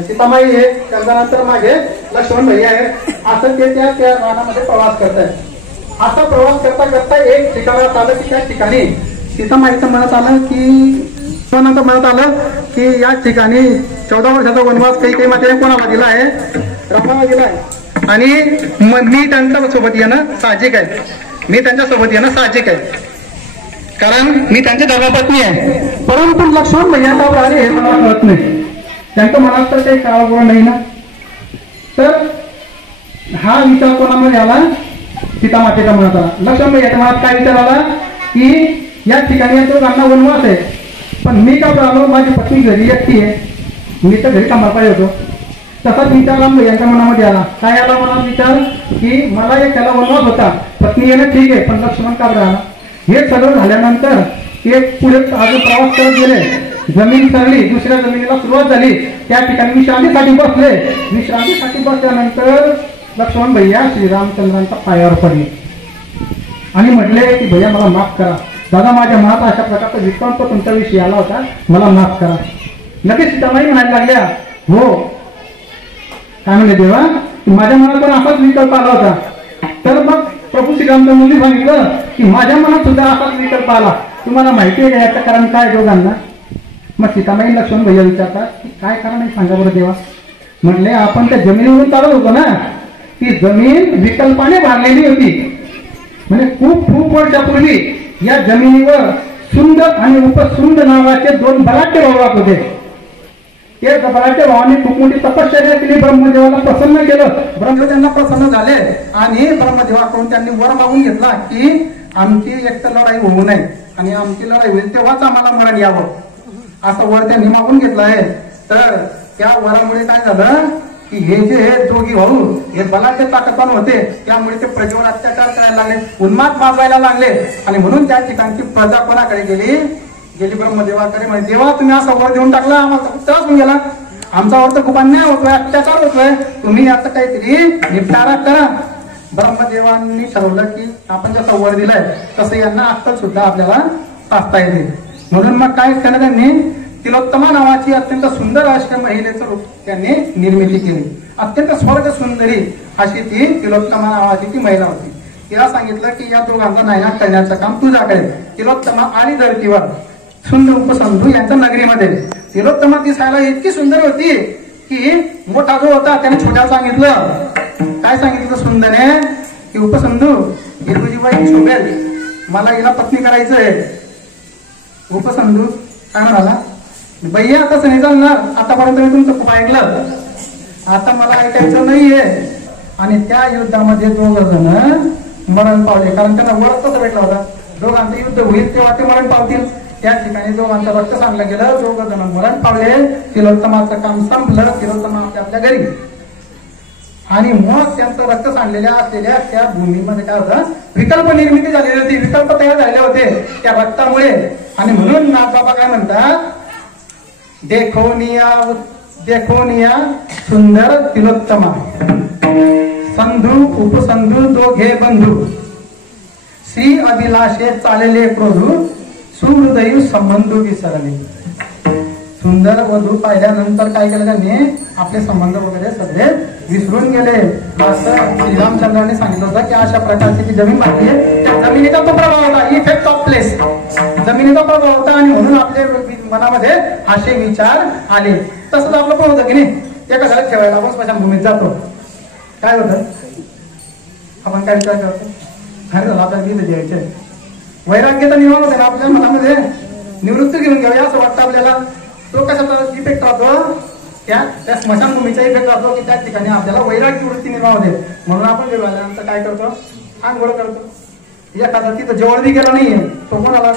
सीतामाई आहे, त्याच्यानंतर मागे लक्ष्मण भैया आहे. असं ते त्या रानामध्ये प्रवास करताय. असा प्रवास करता करता एक ठिकाणात आलं की त्या ठिकाणी सीतामाईचं म्हणत आलं की या ठिकाणी 14 वर्षाचा वनवास काही मातेने कोणाला दिला आहे, रामाला दिला आहे. आणि मी त्यांच्या सोबत येणं साहजिक आहे, मी त्यांच्या सोबत येणं साहजिक आहे, कारण मी त्यांच्या धर्मपत्नी आहे. परंतु लक्ष्मण भैया का आले हे मला कळत नाही, त्यांच्या मनात तर काही काळापूर नाही ना. तर हा विचार कोणामध्ये आला, सीता मातेच्या मनात आला. लक्ष्मण भैयाच्या मनात काय विचार आला की या ठिकाणी तो राणा वनवास आहे, पण मी का आलो, माझी पत्नी घरी एकटी आहे, मी तर घरी कामाला पाहिजे होतो. तसाच विचार राम भैयांच्या मनामध्ये आला. काय आला मनात विचार की मला एक त्याला वनवास होता, पत्नी येणं ठीक आहे, पण लक्ष्मण का राहिला. हे सगळं झाल्यानंतर ते पुढे अजून प्रवास करत गेले. जमीन सरली, दुसऱ्या जमिनीला सुरुवात झाली. त्या ठिकाणी विश्रांतीसाठी बसले. विश्रांतीसाठी बसल्यानंतर लक्ष्मण भैया श्रीरामचंद्रांच्या पायावर पडले आणि म्हटले की भैया मला माफ करा, दादा माझ्या मनात अशा प्रकारचा विकल्प तुमच्याविषयी आला होता, मला माफ करा. लगेच सीतामाई म्हणायला लागल्या, हो काय म्हणले देवा, माझ्या मनात पण असाच विकल्प आला होता. तर मग प्रभू श्रीरामचंद्रांनी सांगितलं की माझ्या मनात सुद्धा असाच विकल्प आला, तुम्हाला माहिती आहे याचं कारण काय दोघांना. मग सीतामाई लक्ष्मण भैया विचारतात की काय कारण आहे सांगा बरं देवा. म्हटले आपण त्या जमिनीवरून चालत होतो ना, ती जमीन विकल्पाने भरलेली होती. म्हणजे खूप खूप वर्षापूर्वी या जमिनीवर सुंद आणि उपसुंद नावाचे दोन बलाढ्य भाऊ होते. ते बलाढ्य भावाने खूप मोठी तपश्चर्या केली, ब्रह्मदेवाला प्रसन्न केलं. ब्रह्मदेव त्यांना प्रसन्न झाले आणि ब्रह्मदेवाकडून त्यांनी वर मागून घेतला की आमची एकतर लढाई होऊ नये आणि आमची लढाई होईल तेव्हाच आम्हाला मरण यावं, असं वर त्यांनी मागून घेतलं आहे. तर त्या वरामुळे काय झालं की हे जे दोघी भाऊ हे बलाढ्य ताकदवान होते, त्यामुळे ते प्रजेवर अत्याचार करायला लागले, उन्माद माजवायला लागले. आणि म्हणून त्या ठिकाणची प्रजा कोणाकडे गेली ब्रह्मदेवाकडे. म्हणजे देवा तुम्ही असा वर देऊन टाकला, आम्हाला त्रास होऊन गेला, आमच्यावर तर खूप अन्याय होतोय, अत्याचार होतोय, तुम्ही याचं काहीतरी निपटारा करा. ब्रह्मदेवांनी ठरवलं की आपण जसं वर दिलाय तसं यांना अक्कल सुद्धा आपल्याला टाकता येते. म्हणून मग काय केलं त्यांनी, तिलोत्तमा नावाची अत्यंत सुंदर अशा महिलेचं रूप त्यांनी निर्मिती केली. अत्यंत स्वर्ग सुंदरी अशी ती तिलोत्तमा नावाची ती महिला होती. तिला सांगितलं की या दोघांचा नायनाट करण्याचं काम तुझ्याकडे. तिलोत्तमा आली धर्तीवर सुंद उपसंधू यांच्या नगरीमध्ये. तिलोत्तमा दिसायला इतकी सुंदर होती की मोठा जो होता त्याने छोट्याला सांगितलं, काय सांगितलं सुंदरने की उपसंधू ही तुझी बाई शोभेल, मला हिला पत्नी करायचं आहे. उपसंधू काय म्हणाला, भैया तसं नाही चालणार, आतापर्यंत मी तुमचं खूप ऐकलं, आता मला ऐकायचं नाहीये. आणि त्या युद्धामध्ये दोघ जण मरण पावले, कारण त्यांना वरच तसं भेटला होता, दोघांचं युद्ध होईल तेव्हा ते मरण पावतील. त्या ठिकाणी दोघांचं रक्त सांडलं गेलं, दोघ जण मरण पावले. तिलोत्तमाचं काम संपलं, तिलोत्तमा आपल्या घरी. आणि मग त्यांचं रक्त सांडलेल्या असलेल्या त्या भूमीमध्ये काय होतं, विकल्प निर्मिती झालेली होती, विकल्प तयार झाले होते त्या रक्तामुळे. आणि म्हणून नाथबाबा काय म्हणतात, देखोनिया सुंदर तिलोत्तमा, संधू उपसंधू दोघे बंधू, श्री अभिलाषे चालले क्रोधू, सुहृदयी संबंध विसरले. सुंदर वधू पाहिल्यानंतर काय केलं त्यांनी, आपले संबंध वगैरे सगळे विसरून गेले. असं श्रीरामचंद्रांनी सांगितलं होतं की अशा प्रकारची जी जमीन बाकी आहे त्या जमिनीचा तो प्रभाव होता, इफेक्ट ऑफ प्लेस, जमिनीचा प्रभाव होता. आणि म्हणून आपल्या मनामध्ये असे विचार आले. तसंच आपलं पण होतं की नाही, एका घरात ठेवायला आपण स्मशानभूमीत जातो, काय होतं आपण काय विचार करतो, अरे झाला आता गीत द्यायचे, वैराग्य तर निर्माण होते ना आपल्या मनामध्ये, निवृत्ती घेऊन घ्यावी असं वाटतं आपल्याला. तो कशाचा इफेक्ट राहतो, त्या स्मशानभूमीचा इफेक्ट राहतो की त्या ठिकाणी आपल्याला वैराग्य वृत्ती निर्माण होते. म्हणून आपण जेवायला काय करतो, आंघोळ करतो. एखादा तिथं जेवण बी केला नाहीये, तो कोणाला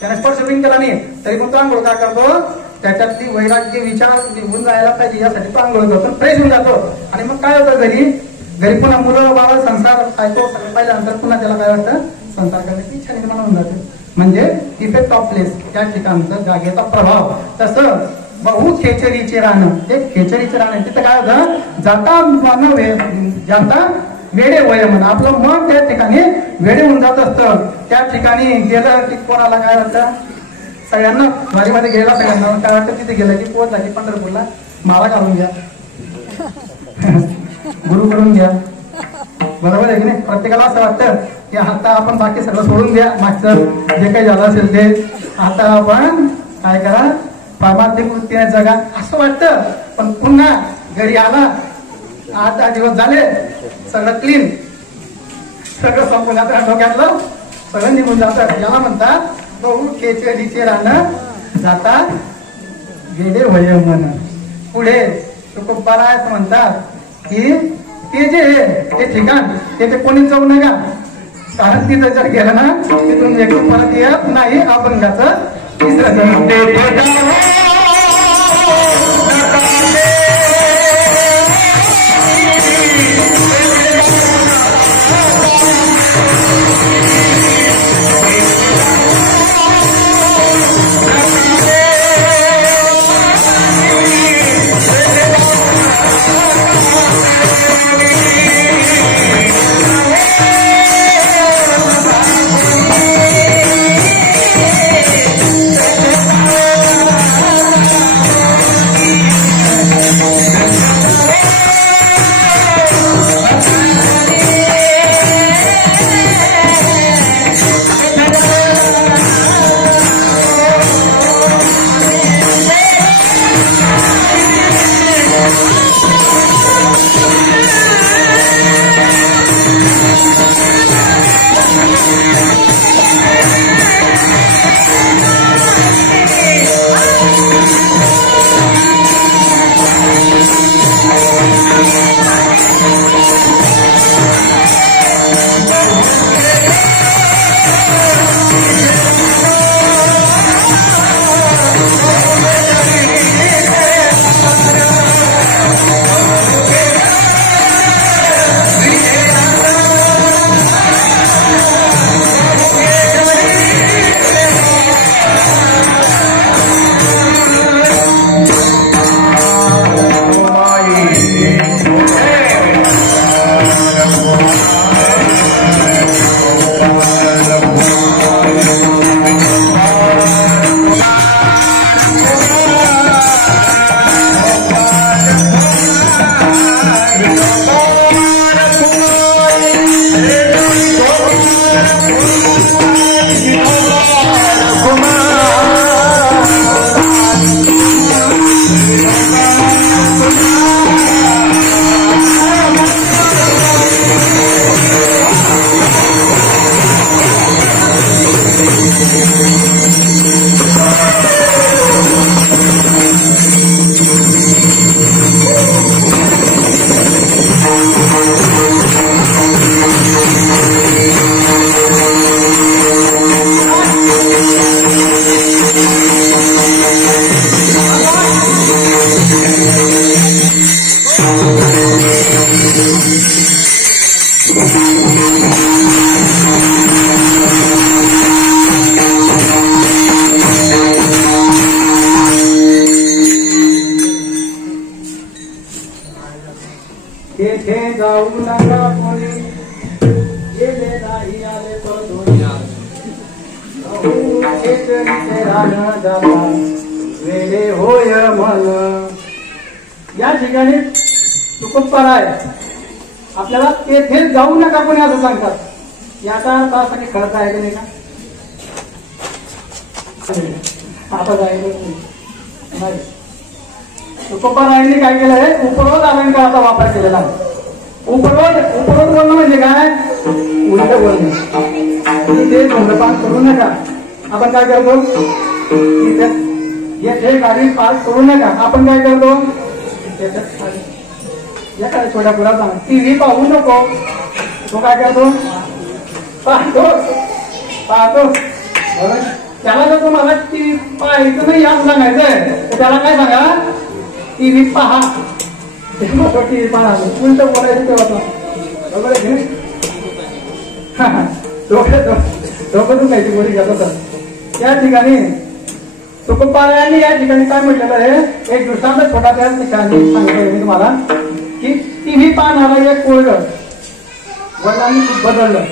त्याने स्पर्श बी केला नाही, तरी पण तो आंघोळ काय करतो, त्याच्यातली वैराग्य विचार निघून जायला पाहिजे यासाठी तो आंघोळ करतो, फ्रेश होऊन जातो. आणि मग काय होतं, घरी पुन्हा मुलं बाळ संसार ऐकतो, सगळं पाहिल्यानंतर पुन्हा त्याला काय वाटतं, संसार करण्याची इच्छा निर्माण होऊन जाते. म्हणजे इफेक्ट ऑफ प्लेस, त्या ठिकाणचा जागेचा प्रभाव. तसं बहु खेचरीचे राहणं, ते खेचरीचे राहणं तिथं काय होतं, जाता वेडे वय म्हणा, आपलं मन त्या ठिकाणी वेडे होऊन जात असतं. त्या ठिकाणी गेलं की कोणाला काय वाटतं, सगळ्यांना वारीमध्ये गेला, सगळ्यांना काय वाटतं, तिथे गेलं की पोहोचला की पंढरपूरला माळा घालून घ्या, गुरु करून घ्या, बरोबर आहे की नाही. प्रत्येकाला असं वाटतं की आता आपण बाकी सगळं सोडून द्या, मागचं जे काही झालं असेल ते, आता आपण काय करा, पारमार्थिक वृत्तीने जगा असं वाटतं. पण पुन्हा घरी आला, 8-10 दिवस झाले, सगळं क्लीन, सगळं संपून आता डोक्यातलं सगळं निघून जातं. याला म्हणतात बहु खेचरीचे राहणं, जाता गेले वय मन. पुढे तुकोबारायच म्हणतात की ते जे ते ठिकाण ते कोणीच जाऊ नका, कारण तिथं जर गेलं ना तिथून व्यक्ती परत येत नाही. अपंगाचं तिसरं तेथे जाऊ नका कोणी, गेले नाही आले परतून, खेचरीचे रान जाता वेडे होय मन. या ठिकाणी तुकोप्पा राय आपल्याला तेथे जाऊ नका कोणी असं सांगतात. याचा अर्थ असा की खरंच आहे की नाही का? आता जायचं नाही. तुकोप्पा रायांनी काय केलंय, उपरोध अलंकाराचा वापर केलेला आहे. उपरोध बोलणं म्हणजे काय, उलट बोलणं. ते धूम्रपान करू नका, आपण काय करतो, येथे गाडी पार्क करू नका, आपण काय करतो, एखाद्या छोट्या पुरात टीव्ही पाहू नको, तो काय करतो, पाहतो. त्याला जर तुम्हाला टीव्ही पाहायचं नाही याच सांगायचंय तर त्याला काय सांगा, टीव्ही पहा. टीव्ही पहा उलट बोलायचं तेव्हा बरोबर आहे. डोकं दुखायची गोळी घेत होता. या ठिकाणी तुकोबारायांनी या ठिकाणी काय म्हटलेलं आहे, एक दृष्टांत छोटा त्या ठिकाणी सांगितलं मी तुम्हाला की टीव्ही पाहणारा एक पोरग वडिलांनी खूप बदललं.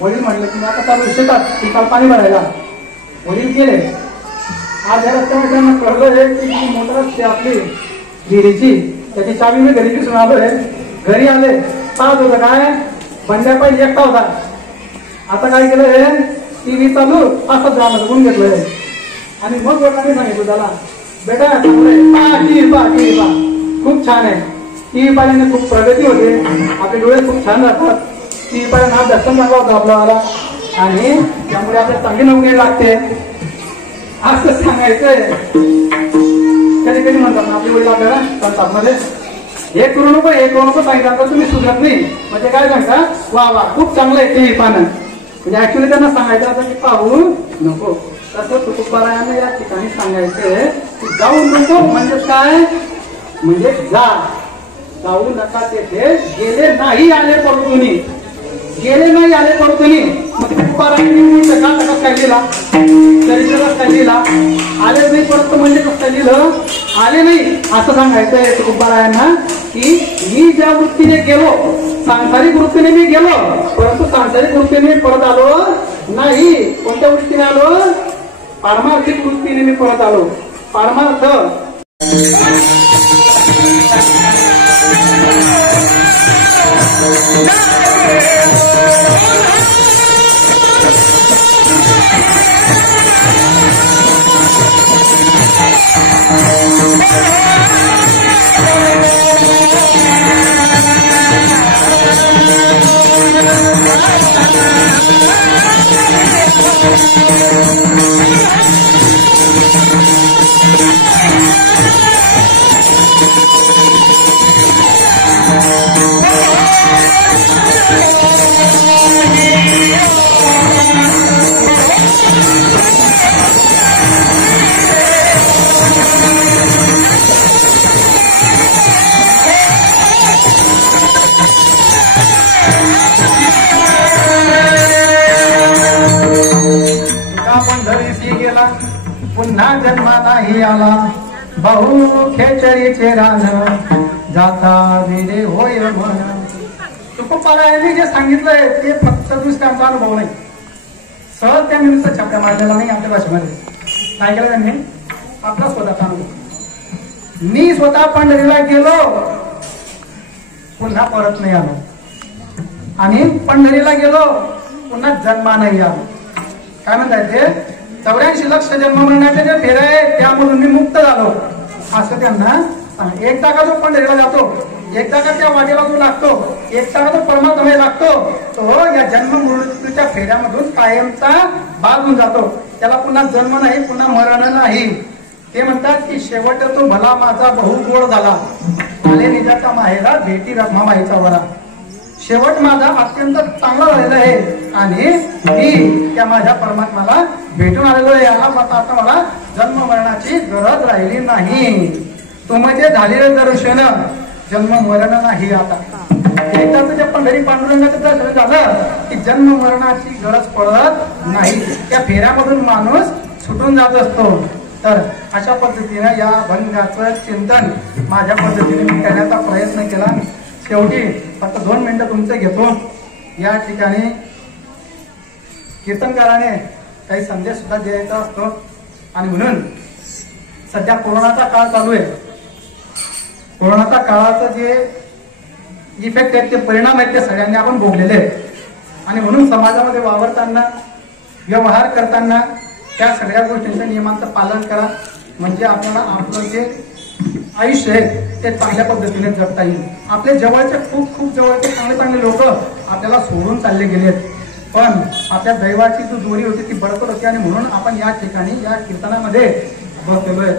वडील म्हटलं की आता चालू शेतात पिकाला पाणी भरायला. वडील गेले. आज या रस्त्यावर त्यांना कळलं की मोटर असते आपली विहिरीची, त्याची चावी मी घरी दिसून आलोय. घरी आले पाहत होतं काय, बंड्या पाहिजे एकटा होता. आता काय केलं, टीव्ही चालू असंच राहणार गुण घेतलंय. आणि मग वडिलांनी सांगितलं त्याला, बेटा टीव्ही पहा खूप छान आहे. टीव्ही पाहिल्याने खूप प्रगती होते, आपले डोळे खूप छान राहतात. टीव्ही पाहिल्याने हा दर्शन चांगला होता आपल्याला आणि त्यामुळे आपल्याला चांगली नोकरी लागते असं सांगायचंय. कधी कधी म्हणतात ना आपली वडील आपल्याला सांगतात मध्ये, हे करू नको सांगितलं तर तुम्ही सुधरत नाही. म्हणजे काय सांगता, वा खूप चांगलं आहे टीव्ही पाहणं. म्हणजे ऍक्च्युली त्यांना सांगायचं असं की पाहू नको. तसं तुकोबारायांना या ठिकाणी सांगायचंय की जाऊ नको म्हणजे काय, म्हणजे जाऊ नका तेथे, गेले नाही आले परतुनी. गेले नाही आले परतुनी. मग तुकोबारायांनी कसं काय लिहिला, चरित्र काय लिहिला, आले नाही परत म्हणजे कसं काय लिहिलं, आले नाही असं सांगायचंय तुकोबारायांना की मी ज्या वृत्तीने गेलो, सांसारिक वृत्तीने मी गेलो, परंतु सांसारिक वृत्तीने परत आलो नाही. कोणत्या वृत्तीने आलो, पारमार्थिक वृत्तीने मी परत आलो. पारमार्थ पुन्हा जन्मा नाही आला, बहु खेचरीचे रान जाता विरे होय मन. तुकोबारायांनी जे सांगितलंय ते फक्त दुसऱ्यांचा अनुभव नाही, सहज त्यांनी नुसतं छाप्या मारलेला नाही आपल्या भाषेमध्ये. काय केलं त्यांनी, आपला स्वतःचा अनुभव. मी स्वतः पंढरीला गेलो, पुन्हा परत नाही आलो, आणि पंढरीला गेलो पुन्हा जन्मा नाही आलो. काय म्हणताय ते, 84 लक्ष जन्म मरणाचे जे फेर आहे त्यामधून मी मुक्त झालो असं त्यांना. एकदा का जो पंढरीला जातो, एकदा का त्या वाटेला जो लागतो, एकदा का तो परमात्मा लागतो, तो या जन्म मृत्यूच्या फेऱ्यामधून कायमचा भाग होऊन जातो. त्याला पुन्हा जन्म नाही, पुन्हा मरण नाही. ते म्हणतात की शेवट तो भला माझा बहु गोड झाला, आले निजाचा माहेरा भेटी रखमाबाईचा वरा. शेवट माझा अत्यंत चांगला झालेला आहे आणि मी त्या माझ्या परमात्म्याला भेटून आलेलो आहे. आता मला जन्म मरणाची गरज राहिली नाही. तुमचे झालेले दर्शन जन्म मरण नाही. आता एकदा तुझ्या पंढरी पांडुरंगाचं दर्शन झालं की जन्म मरणाची गरज पडत नाही. त्या फेऱ्यामधून माणूस सुटून जात असतो. तर अशा पद्धतीने या अभंगाचं चिंतन माझ्या पद्धतीने मी करण्याचा प्रयत्न केला. शेवटी फक्त 2 मिनिटं तुमचे घेतो. या ठिकाणी कीर्तनकाराने काही संदेश सुद्धा द्यायचा असतो आणि म्हणून सध्या कोरोनाचा काळ चालू आहे. कोरोनाच्या काळाचं जे इफेक्ट आहेत, ते परिणाम आहेत, ते सगळ्यांनी आपण भोगलेले आहेत आणि म्हणून समाजामध्ये वावरताना, व्यवहार करताना त्या सगळ्या गोष्टींच्या नियमांचं पालन करा. म्हणजे आपल्याला आपलं जे आयुष्य आहे ते चांगल्या पद्धतीने जगता येईल. आपले जवळचे खूप जवळचे चांगले लोक आपल्याला सोडून चालले गेलेत, पण आपल्या दैवाची जो जोडी होती ती बडकत होती आणि म्हणून आपण या ठिकाणी या कीर्तनामध्ये बसलेलोय.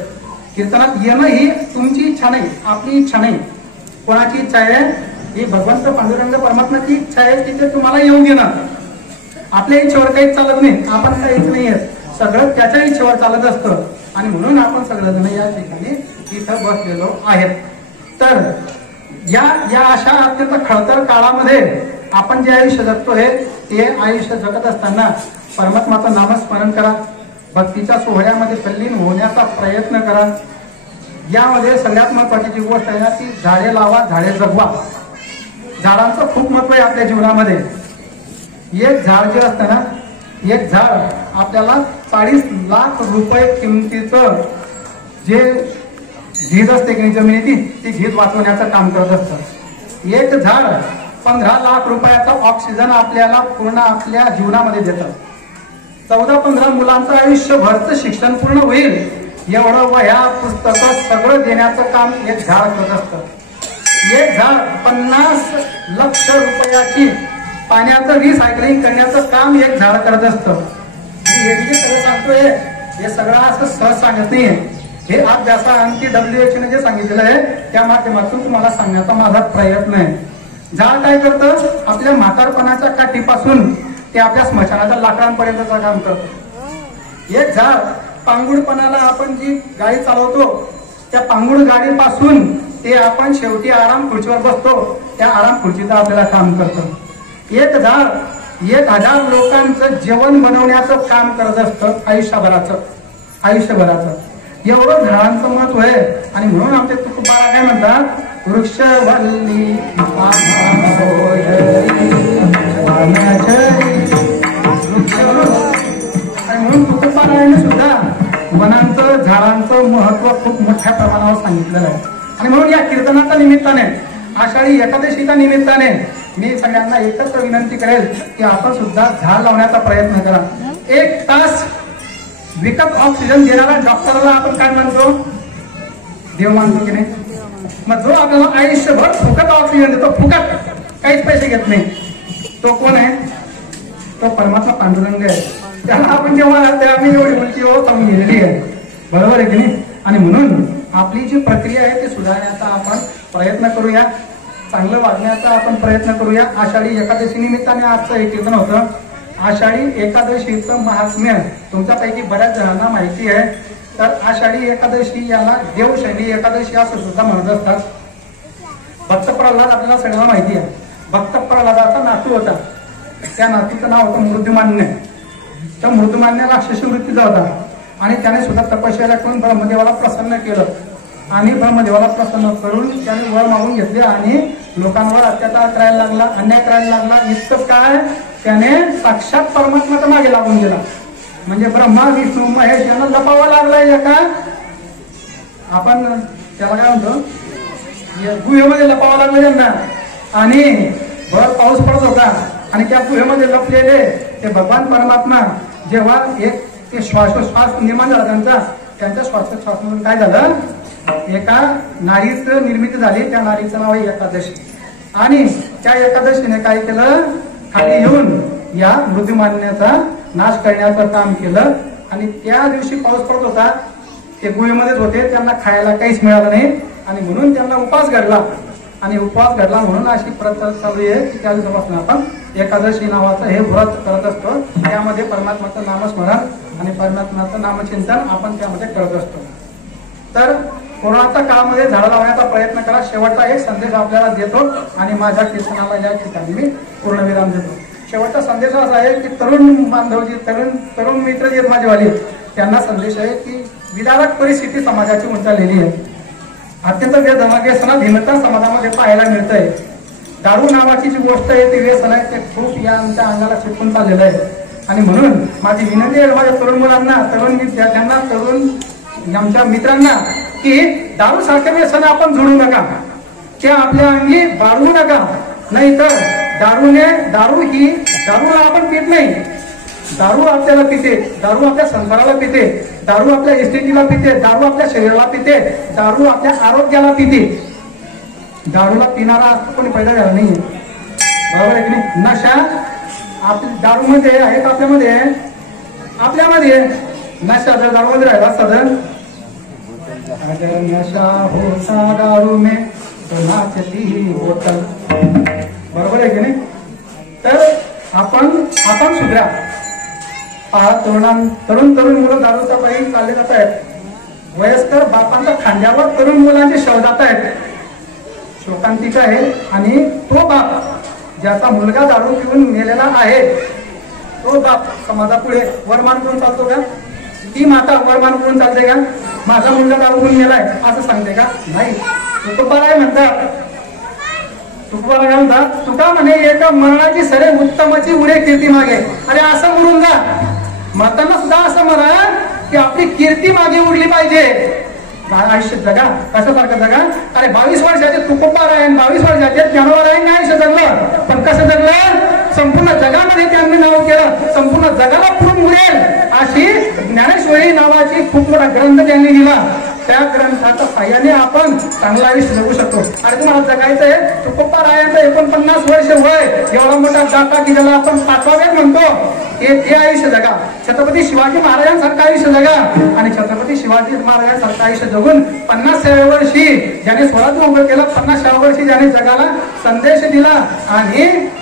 कीर्तनात येणं ही तुमची इच्छा नाही, आपली इच्छा नाही. कोणाची इच्छा आहे? ही भगवंत पांडुरंग परमात्माची इच्छा आहे की ते तुम्हाला येऊन देणं. आपल्या इच्छेवर काहीच चालत नाही, आपण काहीच नाहीये, सगळं त्याच्या इच्छेवर चालत असतं आणि म्हणून आपण सगळेजण या ठिकाणी इथं बसलेलो आहेत. तर या अशा अत्यंत खळतर काळामध्ये आपण जे आयुष्य जगतोय ते आयुष्य जगत असताना परमात्माचं नामस्मरण करा. भक्तीच्या सोहळ्यामध्ये तल्लीन होण्याचा प्रयत्न करा. यामध्ये सगळ्यात महत्वाची जी गोष्ट आहे ना, ती झाडे लावा, झाडे जगवा. झाडांचं खूप महत्व आहे आपल्या जीवनामध्ये. एक झाड जे असतं ना, एक झाड आपल्याला 40 लाख रुपये किमतीचं जे झीज असते की जमिनीची, ती झीज वाचवण्याचं काम करत असतं. एक झाड 15 लाख रुपयाचा ऑक्सिजन आपल्याला पूर्ण आपल्या जीवनामध्ये देतं. 14-15 मुलांचं आयुष्यभरचं शिक्षण पूर्ण होईल एवढं वह्या पुस्तकं सगळं देण्याचं काम एक झाड करत असतं. एक झाड 50 लक्ष रुपयाची पाण्याचं रिसायकलिंग करण्याचं काम एक झाड करत असतं. हे जे सगळं सांगतोय हे सगळं असं सहज सांगत नाहीये. हे अभ्यासाअंती WHO ने जे सांगितलेलं आहे त्या माध्यमातून तुम्हाला सांगण्याचा माझा प्रयत्न आहे. झाड काय करतं? आपल्या म्हातारपणाच्या काठीपासून ते आपल्या स्मशानाच्या लाकडांपर्यंतचं काम करतं. एक झाड पांगुडपणाला आपण जी गाडी चालवतो त्या पांगुड गाडीपासून ते आपण शेवटी आराम खुर्चीवर बसतो त्या आराम खुर्चीचं आपल्याला काम करतं. एक झाड 1000 लोकांचं जेवण बनवण्याचं काम करत असतं आयुष्यभराचं. एवढं झाडांचं महत्व आहे आणि म्हणून आमचे तुकोबारा काय म्हणतात? वृक्षवल्ली आणि म्हणून तुकोबाराने सुद्धा वनांचं झाडांचं महत्व खूप मोठ्या प्रमाणावर सांगितलेलं आहे. आणि म्हणून या कीर्तनाच्या निमित्ताने, आषाढी एकादशीच्या निमित्ताने मी सगळ्यांना एकच विनंती करेल की आपण सुद्धा झाड लावण्याचा प्रयत्न करा. 1 तास विकत ऑक्सिजन देणारा डॉक्टरला आपण काय म्हणतो? देव मानतो की नाही? मग जो आपल्याला आयुष्यभर फुकट ऑक्सिजन देतो, फुकट, काहीच पैसे घेत नाही, तो कोण आहे? तो परमात्मा पांडुरंग आहे. त्याला आपण जेव्हा आम्ही एवढी उलटी थांबून गेलेली आहे, बरोबर आहे की नाही? आणि म्हणून आपली जी प्रक्रिया आहे ती सुधारण्याचा आपण प्रयत्न करूया, चांगलं वागण्याचा आपण प्रयत्न करूया. आषाढी एकादशी निमित्ताने आजचं हे कीर्तन होतं. आषाढी एकादशीचं महात्म्य तुमच्यापैकी बऱ्याच जणांना माहिती आहे. तर आषाढी एकादशी याला देवशैली एकादशी असं सुद्धा म्हणत असतात. भक्त प्रल्हाद आपल्याला सगळ्यांना माहिती आहे. भक्त प्रल्हादाचा नातू होता, त्या नातूचं नाव होतं मृत्युमान्य. त्या मृत्युमान्याला शिष्यवृत्तीचा होता आणि त्याने सुद्धा तपश्चर्या करून ब्रह्मदेवाला प्रसन्न केलं आणि ब्रह्मदेवाला प्रसन्न करून त्याने वर मागून घेतले आणि लोकांवर अत्याचार करायला लागला, अन्याय करायला लागला. इतकं काय, त्याने साक्षात परमात्माच्या मागे लागून गेला. म्हणजे ब्रह्मा विष्णू महेश यांना लपावा लागला. एका आपण त्याला काय म्हणतो, गुहेमध्ये लपावा लागला त्यांना. आणि भर पाऊस पडत होता आणि त्या गुहेमध्ये लपलेले ते भगवान परमात्मा जेव्हा एक ते श्वासोश्वास निर्माण झाला त्यांच्या श्वासोश्वासामधून काय झालं, एका नारीचं निर्मिती झाली. त्या नारीचं नाव आहे एकादशी. आणि त्या एकादशीने काय केलं, खाली येऊन या मृत्युमान्याचा नाश करण्याचं काम केलं. आणि त्या दिवशी पाऊस पडत होता, ते गुहेमध्येच होते, त्यांना खायला काहीच मिळालं नाही आणि म्हणून त्यांना उपवास घडला. आणि उपवास घडला म्हणून अशी प्रथा चालू आहे की त्या दिवसापासून आपण एकादशी नावाचं हे व्रत करत असतो. त्यामध्ये परमात्माचं नामस्मरण आणि परमात्माचं नामचिंतन आपण त्यामध्ये करत असतो. तर कोरोनाच्या काळामध्ये झाडं लावण्याचा प्रयत्न करा. शेवटचा एक संदेश आपल्याला देतो आणि माझ्या कीर्तनाला या ठिकाणी मी पूर्णविराम देतो. शेवटचा संदेश असा आहे की तरुण बांधव, तरुण मित्र जे माझेवाले त्यांना संदेश आहे की विदारक परिस्थिती समाजाची उंचावलेली आहे. अत्यंत व्यसनाधीनता समाजामध्ये पाहायला मिळतंय. दारू नावाची जी गोष्ट आहे ती व्यसन आहे ते खूप या आमच्या अंगाला चिपकून चाललेलं आहे. आणि म्हणून माझी विनंती आहे माझ्या तरुण मुलांना, तरुण विद्यार्थ्यांना, तरुण आमच्या मित्रांना की दारू सारख्या व्यसन आपण जोडू नका, त्या आपल्या अंगी बाळगू नका. नाहीतर दारूला आपण पित नाही, दारू आपल्याला पिते, दारू आपल्या संसाराला पिते, दारू आपल्या इस्टेटीला पिते, दारू आपल्या शरीराला पिते, दारू आपल्या आरोग्याला पिते. दारूला पिणारा असतो कोणी पैदा झाला नाही, बरोबर आहे की नाही. नशा दारूमध्ये आहेत, आपल्यामध्ये नशा जर दारूमध्ये राहिला सदन अगर नशा होता दारू में तो नाचती बोतल, बरोबर आहे की नाही. तर आपण सुधरा. तरुण मुलं दारूचा पायी चालले जात आहेत. वयस्कर बापांच्या खांद्यावर तरुण मुलांचे शव जात आहेत. शोकांतिका आहे. आणि तो बाप ज्याचा मुलगा दारू पिऊन मेलेला आहे तो बाप समाजापुढे वरमान करून चालतो का? ती माता वरमान करून चालते का? माझा मुलगा दारू पिऊन मेलाय असं सांगते का? नाही. तुकोबाराय म्हणतात, तुकोबाराय काय म्हणतात, तुका म्हणे एका मरणाची सरे उत्तमाची उडे कीर्ती मागे. अरे असं म्हणून जा, मतांना सुद्धा असं म्हणा की आपली कीर्ती मागे उडली पाहिजे. आयुष्य जगा, कशासारखं जगा. अरे 22 वर्षाचे तुकोबाराय, 22 वर्षाचे ज्ञानोबारायांनी आयुष्य जगलं, पण कसं जगलं? संपूर्ण जगामध्ये त्यांनी नाव केलं, संपूर्ण जगाला पुरून उडेल अशी ज्ञानेश्वरी नावाची खूप मोठा ग्रंथ त्यांनी दिला. त्या ग्रंथाच्या साह्याने आपण चांगलं आयुष्य जगू शकतो. अरे तुम्हाला जगायचंय, तुकोबारायांचं 49 वर्ष वय, एवढा मोठा दाता की ज्याला आपण 5वा वेद म्हणतो, ते आयुष्य जगा. छत्रपती शिवाजी महाराजांसारखं आयुष्य जगा. आणि छत्रपती शिवाजी महाराजांसारखं आयुष्य जगून 50व्या वर्षी ज्याने स्वराज्य उभं केलं, 50व्या वर्षी ज्याने जगाला संदेश दिला आणि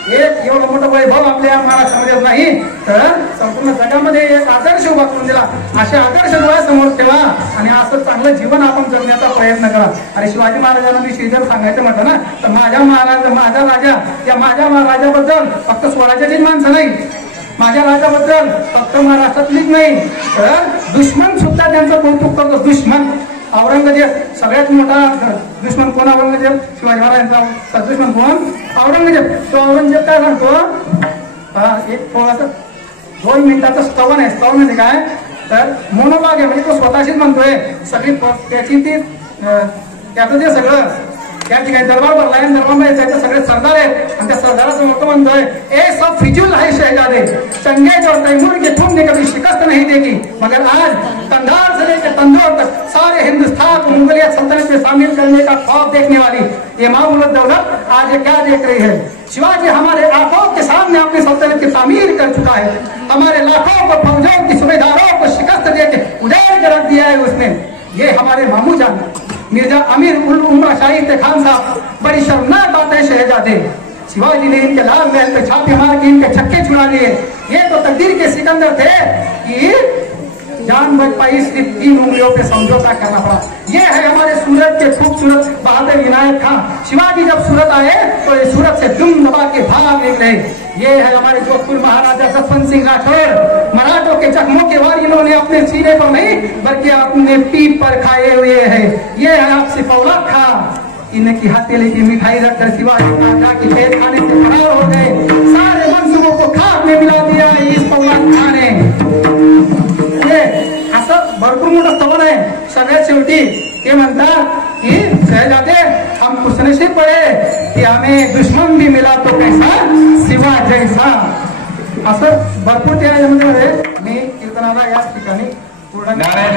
एक एवढं मोठं वैभव आपल्या महाराष्ट्रामध्ये नाही तर संपूर्ण जगामध्ये एक आदर्श उभा करून दिला. असे आदर्श डोळ्यासमोर ठेवा आणि असं चांगलं जीवन आपण जगण्याचा प्रयत्न करा. आणि शिवाजी महाराजांना विषयी जर सांगायचं म्हटलं ना तर माझा राजा या माझ्या राजाबद्दल फक्त स्वराज्याचीच माणसं नाही, माझ्या राजाबद्दल फक्त महाराष्ट्रातलीच नाही तर दुश्मन सुद्धा त्यांचं कौतुक करतो. दुश्मन औरंगजेब, सगळ्यात मोठा दुश्मन कोण? औरंगजेब. शिवाजी महाराजांचा दुश्मन कोण? औरंगजेब. तो औरंगजेब काय सांगतो, एक थोडासा 2 मिनिटाचं स्तवन आहे. स्तवन म्हणजे काय तर मोनोलॉग आहे, म्हणजे तो स्वतःशीच म्हणतोय. सगळी त्याचं ते सगळं त्या ठिकाणी दरबार भरलाय, दरबारमध्ये त्याचे सगळे सरदार आहेत आणि त्या सरदारासमोर तो म्हणतोय, ए सब फिजूल है शहजादे, चंगेज और तैमूर के तुमने कभी शिकस्त नहीं देखी, मगर आज कंधार से लेकर तंदूर तक सारे हिंदुस्तान को मुगलिया सल्तनत में शामिल करने का ख्वाब देखने वाली ये मामूलत दौलत आज ये क्या देख रही है? शिवाजी हमारे आंखों के सामने अपनी सल्तनत की तामीर कर चुका है, हमारे लाखों को फौजों की सूबेदारों को शिकस्त देके उड़ेल कर रख दिया है उसने. ये हमारे मामू जान मिर्जा अमीर उल उमरा शाही खान साहब बड़ी शर्मनाक बात है शहजादे. शिवाजी ने इनके लाल महल पे छापे मार के इनके छक्के छुड़ा लिए. ये तो तकदीर के सिकंदर थे कि जान बच पाई, सिर्फ 3 उंगलियों पे समझौता करना पड़ा. ये है हमारे सूरत के खूबसूरत बहादुर विनायक खान. शिवाजी जब सूरत आए तो ये सूरत से दुम दबा के भाग निकले. ये है हमारे जोधपुर महाराजा जसवंत सिंह राठौर. मराठों के जख्मों के वार इन्होंने अपने सीने पर नहीं बल्कि अपने पीठ पर खाए हुए हैं. ये है आपसे फौलाद खां. इनकी हथेली की मिठाई रखकर शिवाजी राजा की पेट खाने से फरार हो गए. सारे मनसूबों को खाक में मिला दिया इस फौलाद खां ने. असं भरपूर मोठं स्तवन आहे. सगळ्यात शेवटी ते म्हणतात की शहजादे हम खुशनसीब पडे की हमें दुश्मन भी मिला तो कैसा शिवा जैसा. असं भरपूर त्यामध्ये मी कीर्तनाला या ठिकाणी पूर्ण नारायण